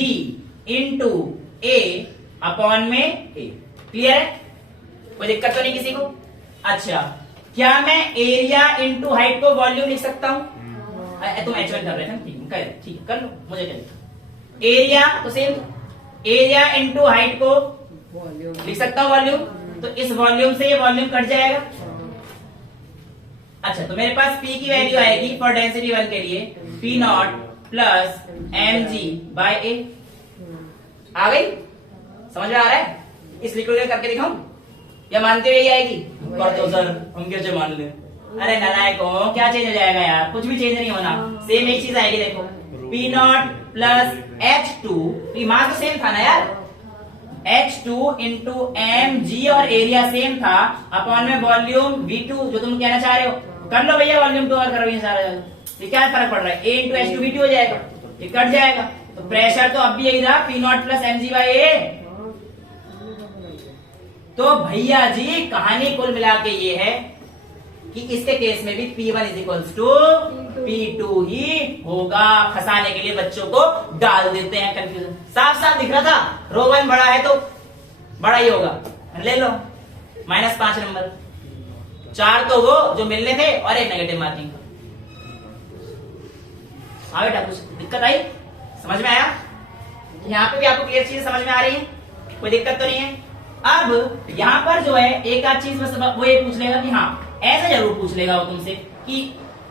into A upon में ए। क्लियर है? कोई दिक्कत तो नहीं किसी को? अच्छा, क्या मैं एरिया इंटू हाइट को वॉल्यूम लिख सकता हूं? तुम H1 कर रहे थे ना? ठीक है, कर लो, मुझे क्या लिखा? एरिया तो सेम, एरिया इंटू हाइट को वॉल्यूम लिख सकता हूं वॉल्यूम, तो इस वॉल्यूम से ये वॉल्यूम कट जाएगा। अच्छा, तो मेरे पास P की वैल्यू आएगी फॉर डेंसिटी 1 के लिए P not plus mg by a। आ गई? समझ में आ रहा है? इस लिक्विड का करके दिखाऊं या मानते हुए ही आएगी? कर दो सर, हम कैसे मान ले? अरे नालायकों, क्या चेंज हो जाएगा यार? कुछ भी चेंज नहीं होना, सेम एक चीज आएगी। देखो, P नॉट प्लस H2, मास तो सेम था ना यार, H2 इंटू mg और एरिया सेम था, अपॉन में वॉल्यूम V2 जो तुम कहना चाह रहे हो। कर लो भैया, वॉल्यूम तो और करो, ये सारा ये क्या फर्क पड़ रहा है? A इंटू H2 V2 हो जाएगा, ये कट जाएगा, तो प्रेशर तो अब भी यही रहा, P not plus mg by a। तो भैया जी कहानी कुल मिला के ये है कि इसके केस में भी P1 is equals to P2 ही होगा। फंसाने के लिए बच्चों को डाल देते हैं कंफ्यूजन। साफ साफ दिख रहा था, रो 1 बड़ा है तो बड़ा ही होगा, ले लो -5 नंबर। 4 तो वो जो मिलने थे और 1 नेगेटिव मार्किंग। हाँ बेटा, कुछ दिक्कत आई? समझ में आया? यहाँ पे भी आपको क्लियर चीजें समझ में आ रही है? कोई दिक्कत तो नहीं है? अब यहाँ पर जो है एक आध चीज बस वो ये पूछ लेगा कि हाँ, ऐसा जरूर पूछ लेगा वो तुमसे कि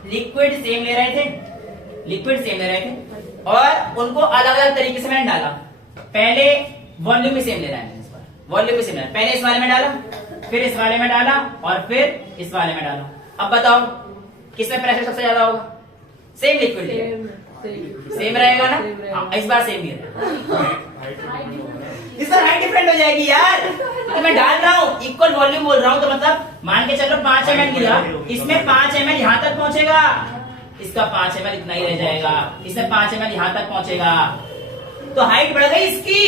लिक्विड सेम ले रहे थे, लिक्विड सेम ले रहे थे और उनको अलग अलग तरीके से मैंने डाला। पहले वॉल्यूम भी सेम ले रहा है, इस बार वॉल्यूम भी सेम ले रहा है। पहले इस वाले में डाला, फिर इस वाले में डाला और फिर इस वाले में डाला। अब बताओ किसमें प्रेशर सबसे ज्यादा होगा? सेम लिक्विड सेम रहेगा ना? हाँ, इस बार सेम नहीं रहेगा, इस बार हाइट डिफरेंट हो जाएगी यार। तो मैं डाल रहा हूँ, इक्वल वॉल्यूम बोल रहा हूँ, तो मतलब मान के चलो 5 ml लिया, इसमें 5 ml यहां तक पहुंचेगा, इसका 5 ml इतना ही रह जाएगा, इसमें 5 ml यहां तक पहुंचेगा, तो हाइट बढ़ गई इसकी।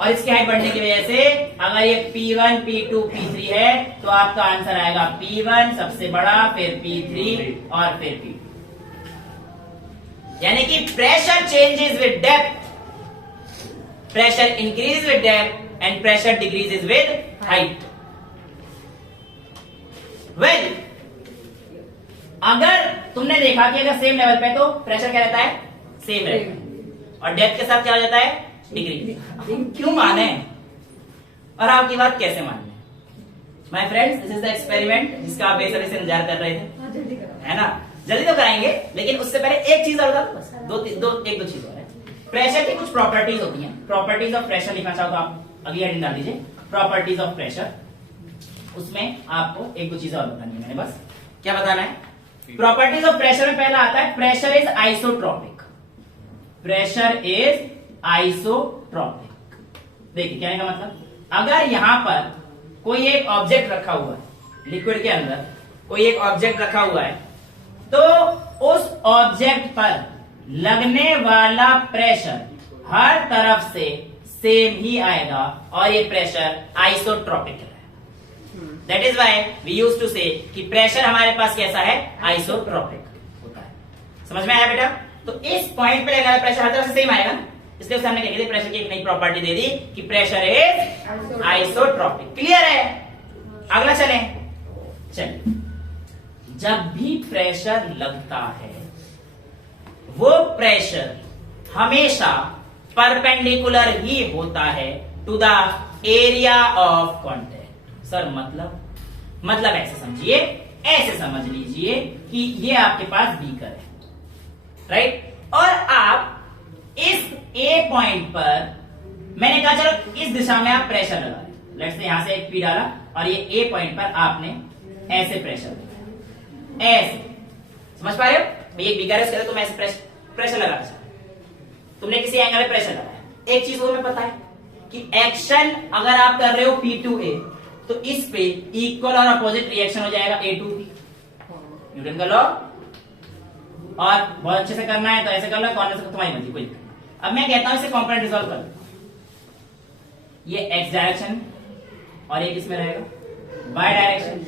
और इसकी हाइट बढ़ने की वजह से अगर ये P1, P2, P3 है तो आपका आंसर आएगा P1 सबसे बड़ा, फिर P3 और फिर P2। यानी कि pressure changes with depth, pressure increases with depth and pressure decreases with height. Well, अगर तुमने देखा कि अगर सेम लेवल पे तो प्रेशर क्या रहता है? सेम रहता है, और डेप्थ के साथ क्या हो जाता है? डिक्रीज। क्यों माने और आपकी बात कैसे माने? My friends, this is the experiment जिसका आप बेसब्री से इंतजार कर रहे थे, है ना? जल्दी तो कराएंगे, लेकिन उससे पहले एक चीज और बता दो, एक दो चीज और है। प्रेशर की कुछ प्रॉपर्टीज होती हैं। प्रॉपर्टीज ऑफ प्रेशर लिखना चाहो तो आप अगली हेडिंग डाल दीजिए, प्रॉपर्टीज ऑफ प्रेशर। उसमें आपको एक दो चीजें और बतानी है मैंने, बस क्या बताना है? प्रॉपर्टीज ऑफ प्रेशर में पहला आता है pressure is isotropic. Pressure is isotropic. देखिए कहने का मतलब, अगर यहां पर कोई एक ऑब्जेक्ट रखा हुआ है, लिक्विड के अंदर कोई एक ऑब्जेक्ट रखा हुआ है, तो उस ऑब्जेक्ट पर लगने वाला प्रेशर हर तरफ से सेम ही आएगा और ये प्रेशर आइसोट्रॉपिक है। That is why we used to say कि प्रेशर हमारे पास कैसा है? आइसोट्रॉपिक होता है। समझ में आया बेटा? तो इस पॉइंट पे लगने वाला प्रेशर हर तरफ से सेम आएगा ना, इसलिए उसने हमने क्या किया, प्रेशर की एक नई प्रॉपर्टी दे दी कि प्रेशर इज आइसोट्रॉपिक। क्लियर है? अगला चलें। जब भी प्रेशर लगता है वो प्रेशर हमेशा परपेंडिकुलर ही होता है to the area of contact. Sir मतलब ऐसे समझिए, ऐसे समझ लीजिए कि ये आपके पास बीकर है, राइट? और आप इस ए पॉइंट पर, मैंने कहा चलो इस दिशा में आप प्रेशर लगा रहे, लेट्स से यहां से एक पी डाला और ये ए पॉइंट पर आपने ऐसे प्रेशर लगाया, ऐसे। समझ पा रहे हो? एक बीकर है, उसके अंदर तुम ऐसे प्रेशर लगाना चाहते, तुमने किसी एंगल में प्रेशर लगाया। एक चीज वो हमें पता है कि एक्शन अगर आप कर रहे हो P2A, तो इस पे इक्वल और अपोजिट रिएक्शन हो जाएगा A2P, न्यूटन का लॉ। और बहुत अच्छे से करना है तो ऐसे कर लो, कॉर्नर से तुम्हारी मर्जी, कोई। अब मैं कहता हूं इसे कंपोनेंट रिजॉल्व कर, ये x डायरेक्शन और एक इसमें रहेगा y डायरेक्शन।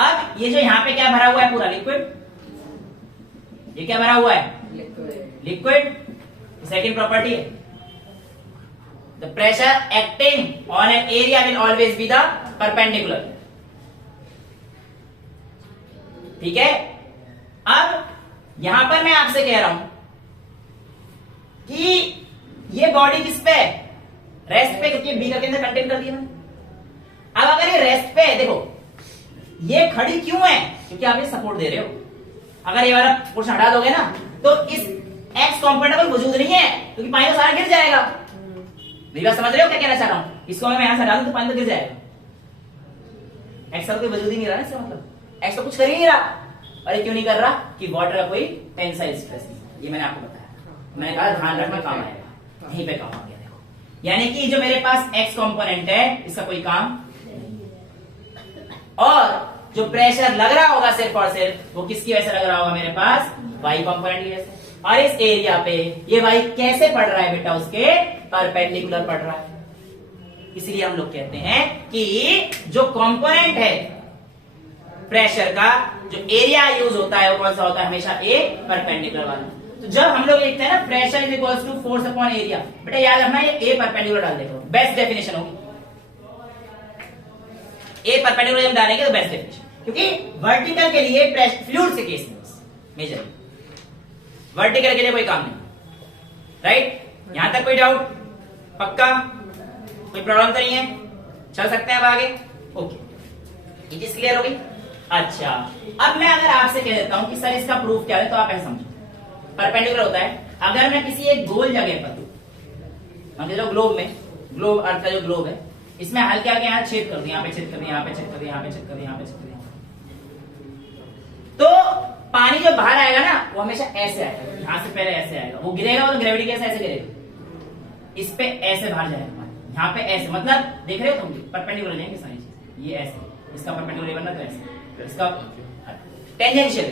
अब ये जो यहां पे क्या भरा हुआ है, पूरा लिक्विड, ये क्या भरा हुआ है? लिक्विड। सेकंड प्रॉपर्टी है, the pressure acting on an area will always be the perpendicular. ठीक है, अब यहां पर मैं आपसे कह रहा हूं कि ये बॉडी किस पे है, रेस्ट पे, क्योंकि बीकर के अंदर कंटेन कर दिया मैंने। अब अगर ये रेस्ट पे है, देखो ये खड़ी क्यों है, क्योंकि आप ये सपोर्ट दे रहे हो। अगर ये वाला पोर्शन हटा दोगे ना तो इस एक्स कंपोनेंट का वजूद नहीं है, क्योंकि पानी तो सारा गिर जाएगा। मेरी बात समझ रहे हो क्या कहना चाह रहा हूं? इसको मैं यहां से हटा दूं तो पानी तो गिर जाएगा। एक्स का कोई वजूद ही नहीं रहा ना, इसका मतलब एक्स तो कुछ कर ही नहीं रहा। और ये क्यों नहीं कर रहा कि वाटर का कोई टेंसाइल स्ट्रेस नहीं। ये मैंने आपको बताया, मैंने कहा ध्यान रखना, काम आएगा, यहीं पे काम आ गया। देखो यानी कि जो मेरे पास एक्स कंपोनेंट है इसका कोई काम, और जो प्रेशर लग रहा होगा सिर्फ और सिर्फ वो किसकी वजह से लग रहा होगा, मेरे पास वाई कंपोनेंट की वजह से। और इस एरिया पे ये वाई कैसे पड़ रहा है बेटा, उसके परपेंडिकुलर पड़ रहा है। इसलिए हम लोग कहते हैं कि जो कंपोनेंट है प्रेशर का, जो एरिया यूज होता है वो कौन सा होता है, हमेशा ए परपेंडिकुलर वाला। तो जब हम लोग लिखते हैं ना pressure is equals to force upon area, बेटा याद रखना ये ए परपेंडिकुलर डाल देगा, बेस्ट डेफिनेशन होगी। ए परपेंडिकुलर जब डालेंगे तो बेस्ट डेफिनेशन, क्योंकि वर्टिकल के लिए फ्लूइड से केस में मेजर, वर्टिकल के लिए कोई काम नहीं। राइट, यहां तक कोई डाउट? पक्का? कोई प्रॉब्लम तो नहीं है? चल सकते हैं अब आगे? ओके, ये चीज क्लियर हो गई। अच्छा, अब मैं अगर आपसे कह देता हूं कि सर इसका प्रूफ क्या है, तो आप ऐसे समझो परपेंडिकुलर होता है अगर मैं किसी एक गोल जगह पर, मान लीजिए ग्लोब में, ग्लोब अर्थ का जो ग्लोब है, इसमें हल्के हल्के यहाँ छेद कर दिया, यहाँ पे छेद कर दिया, यहाँ पे छेद कर दिया, यहाँ पे छेद कर दिया, यहाँ पे छेद कर दिया, तो पानी जो बाहर आएगा ना वो हमेशा ऐसे आएगा, यहां से पहले ऐसे आएगा, वो गिरेगा तो ग्रेविटी कैसे ऐसे गिरेगा, इस पे ऐसे बाहर जाएगा, यहाँ पे ऐसे, मतलब देख रहे हो तुम परपेंडिकुलर जाएंगे सारी चीज, ये ऐसे, इसका परपेंडिकुलर बनना तो ऐसे, इसका टेंजेंशियल,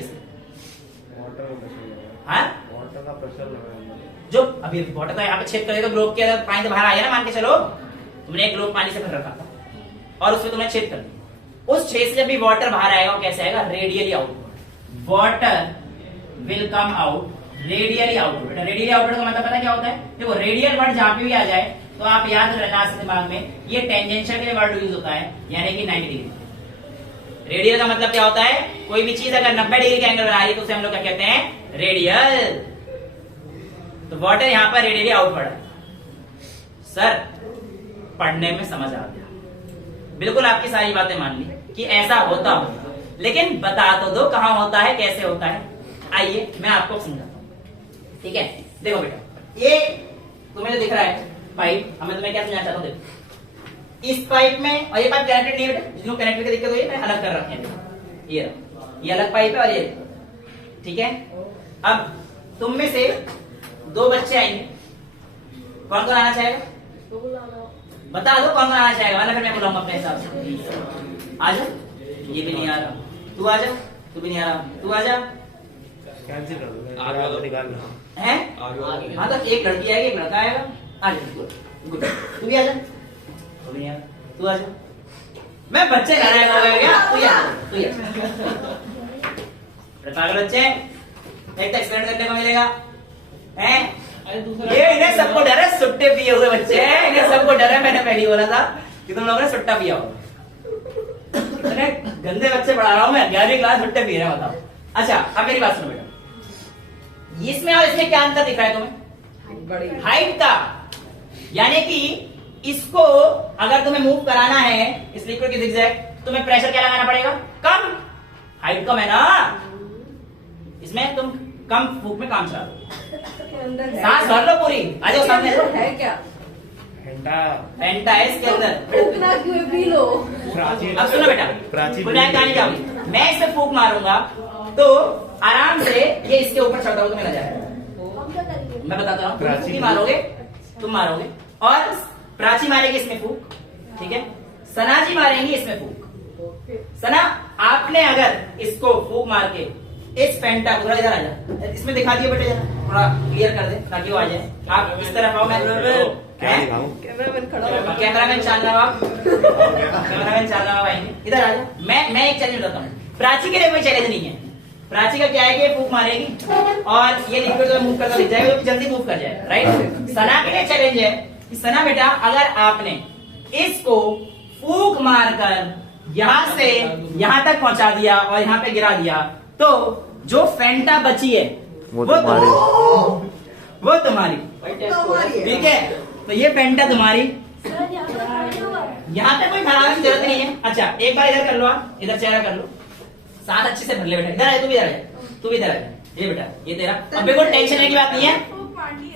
हाँ वाटर का प्रेशर लगा, जो अभी वाटर का यहाँ पे छेद करेगा ग्लोब के अंदर, पानी तो बाहर आया ना, मान के चलो तुमने एक ग्लोब पानी से भर रखा था और उसमें तुमने छेद कर दिया, उस छेद से जब भी वाटर बाहर आएगा वो कैसे आएगा, radially outward. Water will come out radially outward. बेटा रेडियली आउटवर्ड का मतलब पता क्या होता है, देखो रेडियल वर्ड जहां पे भी आ जाए तो आप याद रखना दिमाग में, ये टेंजेंशियल के लिए वर्ड यूज होता है, यानी कि 90 डिग्री। रेडियल का मतलब क्या होता है, कोई भी चीज अगर 90 डिग्री का एंगल बना रही है तो उसे हम लोग क्या कहते हैं, रेडियल। तो वाटर यहां पर रेडियली आउटवर्ड है। सर पढ़ने में समझ आ गया, बिल्कुल आपकी सारी बातें मान ली कि ऐसा होता होगा, लेकिन बता तो दो कहां होता है, कैसे होता है। आइए मैं आपको समझाता हूं, ठीक है। देखो बेटा, ये तुम्हें जो दिख रहा है पाइप, हमें तुम्हें क्या समझाना चाहता हूं, देखो इस पाइप में, और ये पाइप कनेक्टेड नहीं है बेटा, जिसको कनेक्टेड की दिक्कत हुई है मैं अलग कर रखे हैं, ये अलग पाइप है और ये, ठीक है। अब तुम में से 2 बच्चे आएंगे, कौन कौन आना चाहेगा, बता दो कौन कौन आना चाहेगा, वरना फिर मैं बुलाऊंगा अपने हिसाब से। आ जा, ये भी नहीं आ रहा, तू आ जा, तू भी नहीं आ रहा, तू आ जा, कैंसिल कर दो, निकाल लो है। हाँ तो एक लड़की आएगी, एक लड़का आएगा, आ जा, गुड, तू भी आ जा, तू भी नहीं आ रहा, तू आ जा, मैं बच्चे घर आएगा, तू आ, पागल बच्चे, एक तो एक्सपेरिमेंट करने को मिलेगा, हैं? ये इन्हें सबको डर है, सुट्टे पिए हुए बच्चे हैं, इन्हें सबको डर है। मैंने पहले बोला था कि तुम लोगों ने सुट्टा पिया होगा, इतने गंदे बच्चे पढ़ा रहा हूं मैं, 11वीं क्लास सुट्टे पी रहे हैं, बताओ। अच्छा अब मेरी बात सुनो बेटा, इसमें और इसमें क्या अंतर दिख रहा है तुम्हें, हाइट का, यानी कि इसको अगर तुम्हें मूव कराना है इस लिक्विड की जिगजैग, तुम्हें प्रेशर क्या लगाना पड़ेगा, कम, हाइट कम है ना, इसमें तुम कम फूक में काम चला दो, सांस भर लो पूरी, आ जाओ सामने, है क्या, पेंटा है इसके अंदर, फूकना क्यों है, पी लो। अब सुनो बेटा, कोई नया कहानी क्या होगी, मैं इसमें फूक मारूंगा तो आराम से ये इसके ऊपर चढ़ता हुआ तुम्हें नजर आएगा, मैं बताता हूँ, तुम मारोगे, तुम मारोगे, और प्राची मारेगी इसमें फूक, ठीक है, सना जी मारेंगी इसमें फूक। सना आपने अगर इसको फूक मार के इस पेंटा पूरा इधर आ जा, इसमें दिखा दिया बेटे, जरा थोड़ा क्लियर कर दे ताकि वो आ जाए, आप इस तरफ आओ, मैं कैमरामैन खड़ा हो, कैमरामैन चालना आएंगे, इधर आ जाओ। मैं एक चैलेंज बताता हूँ, प्राची के लिए कोई चैलेंज नहीं है, प्राची का क्या है कि फूक मारेगी और ये लिक्विड जो मूव करता दिख जाएगा, तो जल्दी मूव कर जाएगा, राइट। सना के लिए चैलेंज है कि सना बेटा अगर आपने इसको फूंक मारकर यहां से यहां तक पहुंचा दिया और यहां पे गिरा दिया तो जो फेंटा बची है वो तुम्हारी ठीक है। तो ये फेंटा तुम्हारी, सर यहाँ पे खड़े हो आप। यहाँ पे कोई खराब की जरूरत नहीं है। अच्छा एक बार इधर कर लो, आप इधर चेहरा कर लो, साथ अच्छे से भर ले बेटा। इधर आए, तू भी इधर आए, तू भी इधर आए। ये बेटा ये तेरा, अब बिल्कुल टेंशन लेने की बात नहीं है।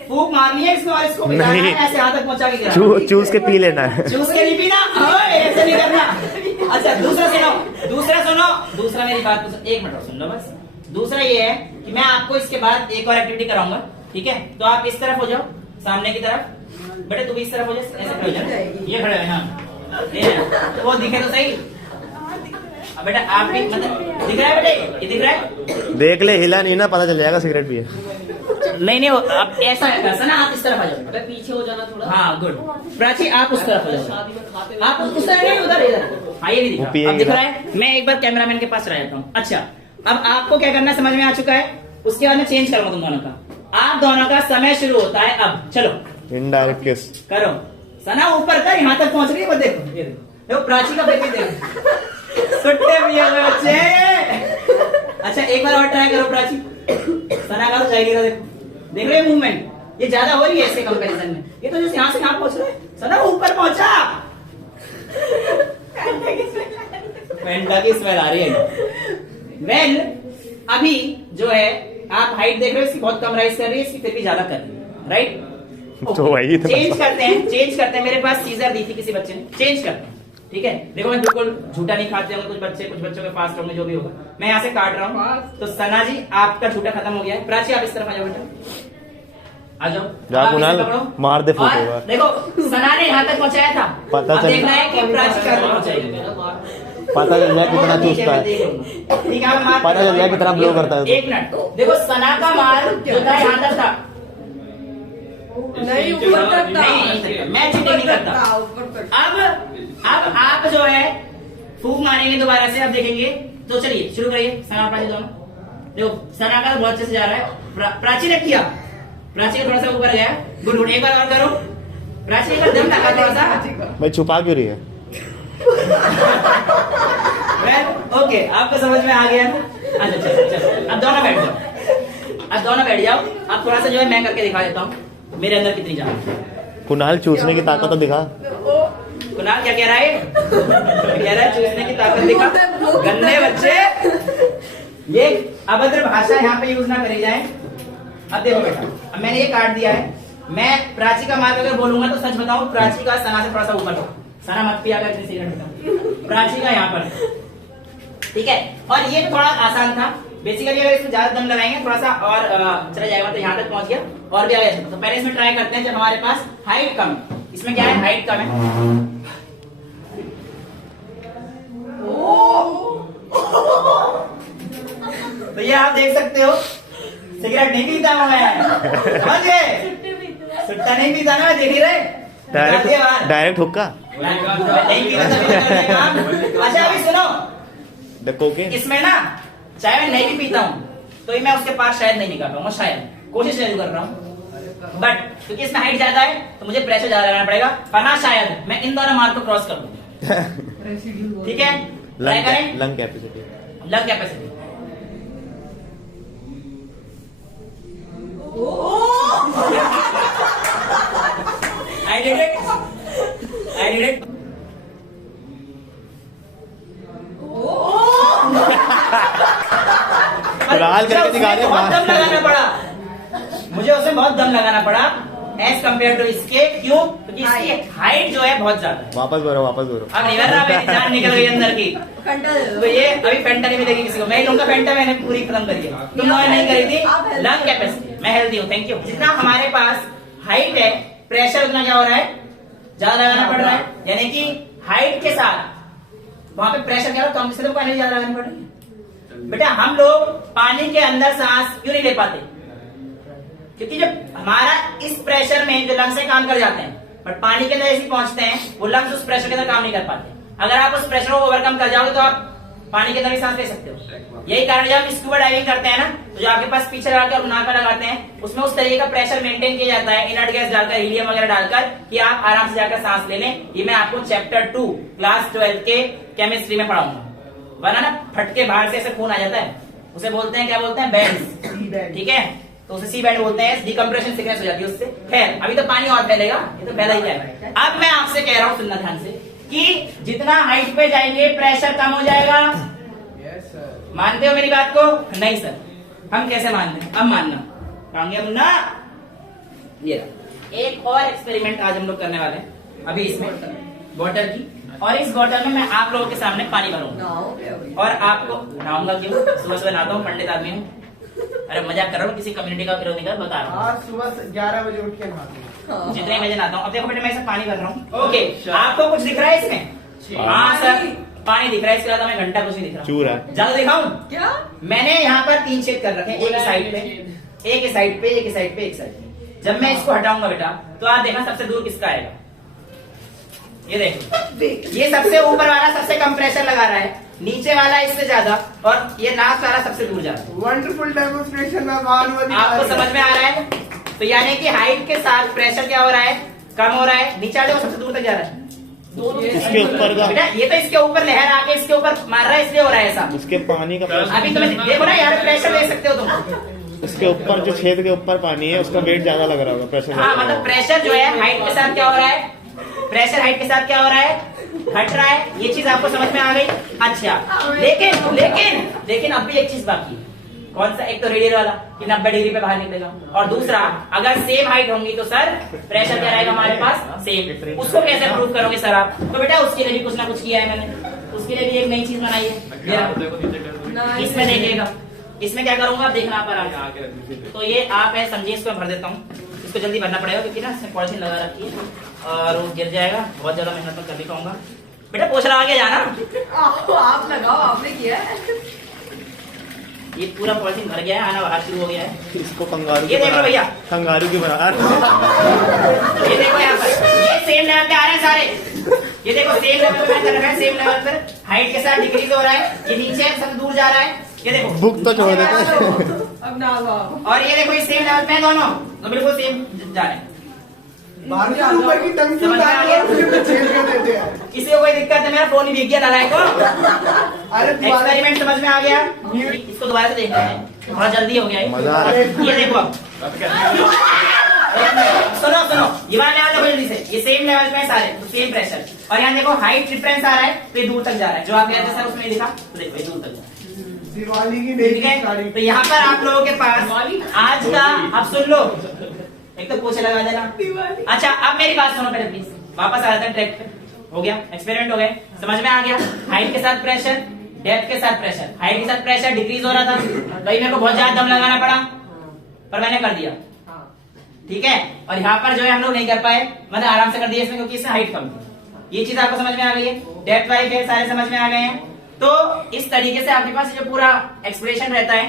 फूंक मारनी है इसको और इसको भिगाना है, ऐसे हाथ तक पहुंचा के गिराना। चूस के पी लेना है। चूस के नहीं पीना, ओए, ऐसे नहीं करना। अच्छा दूसरा सुनो, दूसरा मेरी बात तो एक मिनट और सुन लो बस। दूसरा ये है कि मैं आपको इसके बाद एक और एक्टिविटी कराऊंगा, ठीक है। तो आप इस तरफ हो जाओ, सामने की तरफ। बेटे तू भी इस तरफ हो जा, ऐसे खड़े हो जाओ, ये खड़े हो। हाँ ये वो दिखे तो सही। अब बेटा आप भी मतलब दिख रहा है बेटे, ये दिख रहा है, देख ले, हिला नहीं ना, पता चल जाएगा सिगरेट पिए। नहीं वो अब ऐसा है ना, आप इस तरफ आ जाओ, पीछे हो जाना थोड़ा। हाँ गुड। प्राची आप उस तरफ हो जाओ, आप उस तरफ नहीं, उधर इधर। हाँ ये नहीं दिख रहा, अब दिख रहा है। मैं एक बार कैमरामैन के पास रह जाता हूँ। अच्छा अब आपको क्या करना समझ में आ चुका है। उसके बाद मैं चेंज करूंगा तुम दोनों का। आप दोनों का समय शुरू होता है अब, चलो इनडायरेक्ट किस करो। सना ऊपर कर, यहाँ तक पहुंच रही है वो, देखो ये देखो प्राची का बेबी देखो, सुट्टे भी हुए बच्चे। अच्छा एक बार और ट्राई करो प्राची, सना का तो चाहिए था, देखो देख रहे मूवमेंट, ये ज्यादा हो रही है इसके कंपैरिजन में। ये तो जैसे यहाँ से यहाँ पहुंच रहा है, सना ऊपर पहुंचा। पेंटा की स्मेल आ रही है। वेल अभी जो है आप हाइट देख रहे हो, इसकी बहुत कम राइज कर रही है, इसकी फिर भी ज्यादा कर रही है, राइट। तो वही तो चेंज करते हैं। मेरे पास सीजर दी थी किसी बच्चे ने, चेंज करते हैं, ठीक है। देखो मैं बिल्कुल झूठा नहीं खाते होंगे कुछ बच्चों के फास्ट होंगे, जो भी होगा मैं यहाँ से काट रहा हूँ। तो सना जी आपका झूठा खत्म हो गया है। प्राची आप इस तरफ आ जाओ बेटा, आ जाओ। जा कुणाल, मार दे फूटे और देखो सना ने यहाँ तक पहुंचाया था, पता अब चल- देखना है कि प्राची कहाँ तक पहुंचाएगी। पता चल जाए कितना चूसता है, ठीक है मार, पता चल जाए कितना ब्लो करता है। एक मिनट देखो, सना का मार जो था यहाँ तक था, नहीं ऊपर तक था। नहीं, मैं चीटिंग नहीं करता। ऊपर तक। अब आप जो है फूंक मारेंगे दोबारा से, अब देखेंगे। तो चलिए शुरू करिए, सना प्राची दोनों। देखो सना का बहुत अच्छे से जा रहा है, प्राची ने किया, प्राची का थोड़ा सा ऊपर गया, गुड गुड। एक बार और करो, प्राची का दम लगा थोड़ा सा। भाई छुपा क्यों रही है? ओके आपको समझ में आ गया ना। अच्छा चलो अब दोनों बैठ जाओ, अब थोड़ा सा जो है मैं करके दिखा देता हूँ मेरे अंदर कितनी जान है। कुणाल चूसने की ताकत तो दिखा। कुणाल क्या कह रहा है? कह रहा है चूसने की ताकत दिखा। गंदे बच्चे, ये अभद्र भाषा यहाँ पे यूज ना करी जाए। अब देखो बेटा, अब मैंने ये काट दिया है, मैं प्राची का मार्ग अगर बोलूंगा तो सच बताऊं, प्राची का सना से थोड़ा सा ऊपर हो। सना मत पिया कर इतनी सिगरेट बेटा, प्राची का यहाँ पर, ठीक है। और ये तो थोड़ा आसान था। बेसिकली अगर इसमें ज्यादा दम लगाएंगे थोड़ा सा और चला जाएगा, तो यहाँ तक पहुंच गया और भी आगे। तो पहले इसमें ट्राई करते हैं जब हमारे पास हाइट कम है। इसमें क्या है, हाइट कम है। तो ये आप देख सकते हो, सिगरेट नहीं पीता हूं मैं, समझ गए? सुट्टा नहीं पीता ना, मैं देख ही रहे। डायरेक्ट हुक्का। नहीं पीता तभी तो करने का काम। अच्छा अभी सुनो, देखो के इसमें ना चाहे मैं नहीं भी पीता हूँ तो मैं उसके पास शायद नहीं निकाल पाऊंगा, शायद कोशिश जरूर कर रहा हूँ, बट क्योंकि इसमें हाइट ज्यादा है तो मुझे प्रेशर ज्यादा लगाना पड़ेगा, वरना शायद मैं इन दोनों मार्क को क्रॉस कर दूंगा। ठीक है, ट्राई करें। Lung capacity. Lung capacity I did it. Kunal करके दिखा रहे हैं। बहुत दम लगाना पड़ा मुझे, उसमें बहुत दम लगाना पड़ा एज कम्पेयर टू इसके। क्यों? क्योंकि इसकी हाइट जो है बहुत ज्यादा है। वापस बोलो। अब नहीं कर रहा, मेरी जान निकल गई अंदर की। तो ये अभी फेंटा नहीं मिलेगी किसी को। मैं लूंगा फेंटा, मैंने पूरी खत्म करी है, तुम लोगों ने नहीं करी थी। लंग कैपेसिटी, मैं हेल्दी हूँ, थैंक यू। जितना हमारे पास हाइट है, प्रेशर उतना क्या हो रहा है, ज्यादा लगाना पड़ रहा है। यानी कि हाइट के साथ वहां पे प्रेशर क्या हो रहा है, तो पानी ज्यादा लगानी पड़ रही है। बेटा हम लोग पानी के अंदर सांस क्यों नहीं ले पाते? क्योंकि जब हमारा इस प्रेशर में जो लंग्स से काम कर जाते हैं, बट पानी के अंदर ऐसे पहुंचते हैं, वो लंग्स उस प्रेशर के अंदर काम नहीं कर पाते। अगर आप उस प्रेशर को ओवरकम कर जाओगे तो आप पानी के अंदर भी सांस ले सकते हो। यही कारण जब हम स्कूबा डाइविंग करते हैं ना, तो जो आपके पास पीछे लगा के नाका लगाते हैं, उसमें उस तरीके का प्रेशर मेंटेन किया जाता है, इनर्ट गैस डालकर, हीलियम वगैरह डालकर, कि आप आराम से जाकर सांस ले लें। ये मैं आपको चैप्टर 2 क्लास 12 के केमिस्ट्री में पढ़ाऊंगा। वरना ना फटके बाहर से ऐसे खून आ जाता है, उसे बोलते हैं, क्या बोलते हैं, बैंड, ठीक है, तो उसे सी बैंड बोलते हैं। डिकम्प्रेशन सिकनेस हो जाती है उससे। खैर अभी तो पानी और फैलेगा, ये तो फैला ही है। अब मैं आपसे कह रहा हूँ, सुनना ध्यान से, कि जितना हाइट पे जाएंगे प्रेशर कम हो जाएगा। मानते हो मेरी बात को? नहीं सर, हम कैसे मानते हैं? अब मानना कहेंगे हम ना। ये एक और एक्सपेरिमेंट आज हम लोग करने वाले हैं अभी इसमें, वाटर की। और इस बॉटल में मैं आप लोगों के सामने पानी भरूंगा और आपको नहाऊंगा। क्यों? सुबह सुबह नहाता हूँ, पंडित आदमी हूँ। अरे मजाक कर रहा हूँ, किसी कम्युनिटी का विरोध नहीं कर, बता रहा हूँ। सुबह 11 बजे उठ के नहाते हैं। जितने बजे नहाता हूँ। अब देखो बेटे, मैं इसे पानी भर रहा हूँ। ओके, आपको कुछ दिख रहा है इसमें? हाँ सर, पानी दिख रहा है। इसके अलावा मैं घंटा कुछ नहीं दिख रहा। चूरा ज्यादा दिखाऊं? क्या? मैंने यहाँ पर 3 छेद कर रखे हैं, एक साइड पे, एक साइड पे, एक साइड पे, एक साइड पे। जब मैं इसको हटाऊंगा बेटा, तो आप देखना सबसे दूर किसका आएगा। ये देखो, ये सबसे ऊपर वाला सबसे कम प्रेशर लगा रहा है, नीचे वाला इससे ज्यादा, और ये लास्ट वाला सबसे दूर जा रहा है। वंडरफुल डेमोन्स्ट्रेशन आपको समझ में आ रहा है? तो यानी कि हाइट के साथ प्रेशर क्या हो रहा है, कम हो रहा है, नीचे वाले वो सबसे दूर तक जा रहा है। इसके ऊपर का, बेटा ये तो इसके ऊपर लहर आके इसके ऊपर मार रहा है, इसलिए हो रहा है ऐसा। इसके पानी का प्रेशर, अभी तुम्हें देखो ना यार, प्रेशर ले सकते हो तुम। इसके ऊपर जो छेद के ऊपर पानी है उसका वेट ज्यादा लग रहा होगा, प्रेशर हाँ, मतलब प्रेशर जो है हाइट के साथ क्या हो रहा है, प्रेशर हाइट के साथ क्या हो रहा है, घट रहा है। ये चीज आपको समझ में आ गई? अच्छा, लेकिन लेकिन लेकिन अब भी एक चीज बाकी है। कौन सा? एक तो रेडियल वाला कि 90 डिग्री पे बाहर निकलेगा, और दूसरा अगर सेम हाइट होंगी तो सर प्रेशर क्या रहेगा हमारे पास, सेम। उसको कैसे प्रूव करोगे सर आप? तो बेटा उसके लिए भी कुछ ना कुछ किया है मैंने, उसके लिए भी एक नई चीज बनाई है। इसमें देखिएगा, इसमें क्या करूंगा देखना आप आराम। तो ये आप है, समझिए, इसको भर देता हूँ। इसको जल्दी भरना पड़ेगा क्योंकि ना इसमें पॉलिथीन लगा रखी है और वो गिर जाएगा। बहुत ज्यादा मेहनत में कर भी पाऊंगा। बेटा पोछला आगे जाना, आप लगाओ, आपने किया है। ये पूरा पॉलिथीन भर गया है, आना बाहर शुरू हो गया है। इसको कंगारू ये देखो भैया, कंगारू की बना। ये देखो यहाँ पर, ये सेम लेवल पे आ रहे हैं सारे। ये देखो सेम लेवल पे कर रखा है, सेम लेवल पर हाइट के साथ डिक्रीज हो रहा है। ये नीचे सब दूर जा रहा है। ये देखो बुक तो छोड़ देते। अब ना लगाओ। और ये देखो ये सेम लेवल पे है दोनों, तो बिल्कुल सेम जा रहे हैं। ऊपर की टंकी उतार के फिर भी छेद कर देते हैं। किसी को कोई दिक्कत है? मेरा फोन ही भीग गया नालायक को। अरे तुम्हारे एक्सपेरिमेंट समझ में आ गया? इसको दोबारा से देखना है, थोड़ा जल्दी हो गया है। मजा आ रहा है। ये देखो अब। सुनो सुनो, ये वाला लेवल देखो जल्दी से, ये सेम लेवल पे है सारे, तो सेम प्रेशर। और यहाँ देखो हाइट डिफरेंस आ रहा है, तो ये दूर तक जा रहा है। जो आप कहते हैं सर उसमें दिखा, तो देखो ये दूर तक जा रहा है। दिवाली की ठीक है, तो यहाँ पर आप लोगों के पास आज का, अब सुन लो, एक तो पोछे लगा देना। अच्छा अब मेरी बात सुनो पहले प्लीज, वापस आ जाते हैं ट्रैक पे। हो गया, एक्सपेरिमेंट हो गए, समझ में आ गया? हाइट के साथ प्रेशर, डेप्थ के साथ प्रेशर। हाइट के साथ प्रेशर डिक्रीज हो रहा था, भाई मेरे को बहुत ज्यादा दम लगाना पड़ा, पर मैंने कर दिया। ठीक है, और यहाँ पर जो है हम लोग नहीं कर पाए, मतलब आराम से कर दिया इसमें, क्योंकि इसमें हाइट कम थी। ये चीज आपको समझ में आ गई है? डेप्थ वाइज है, सारे समझ में आ गए हैं। तो इस तरीके से आपके पास जो पूरा एक्सप्रेशन रहता है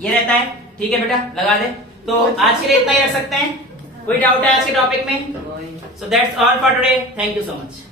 ये रहता है। ठीक है बेटा, लगा दे। तो आज के लिए इतना ही रख सकते हैं। कोई डाउट है आज के टॉपिक में? So that's all for today, thank you so much.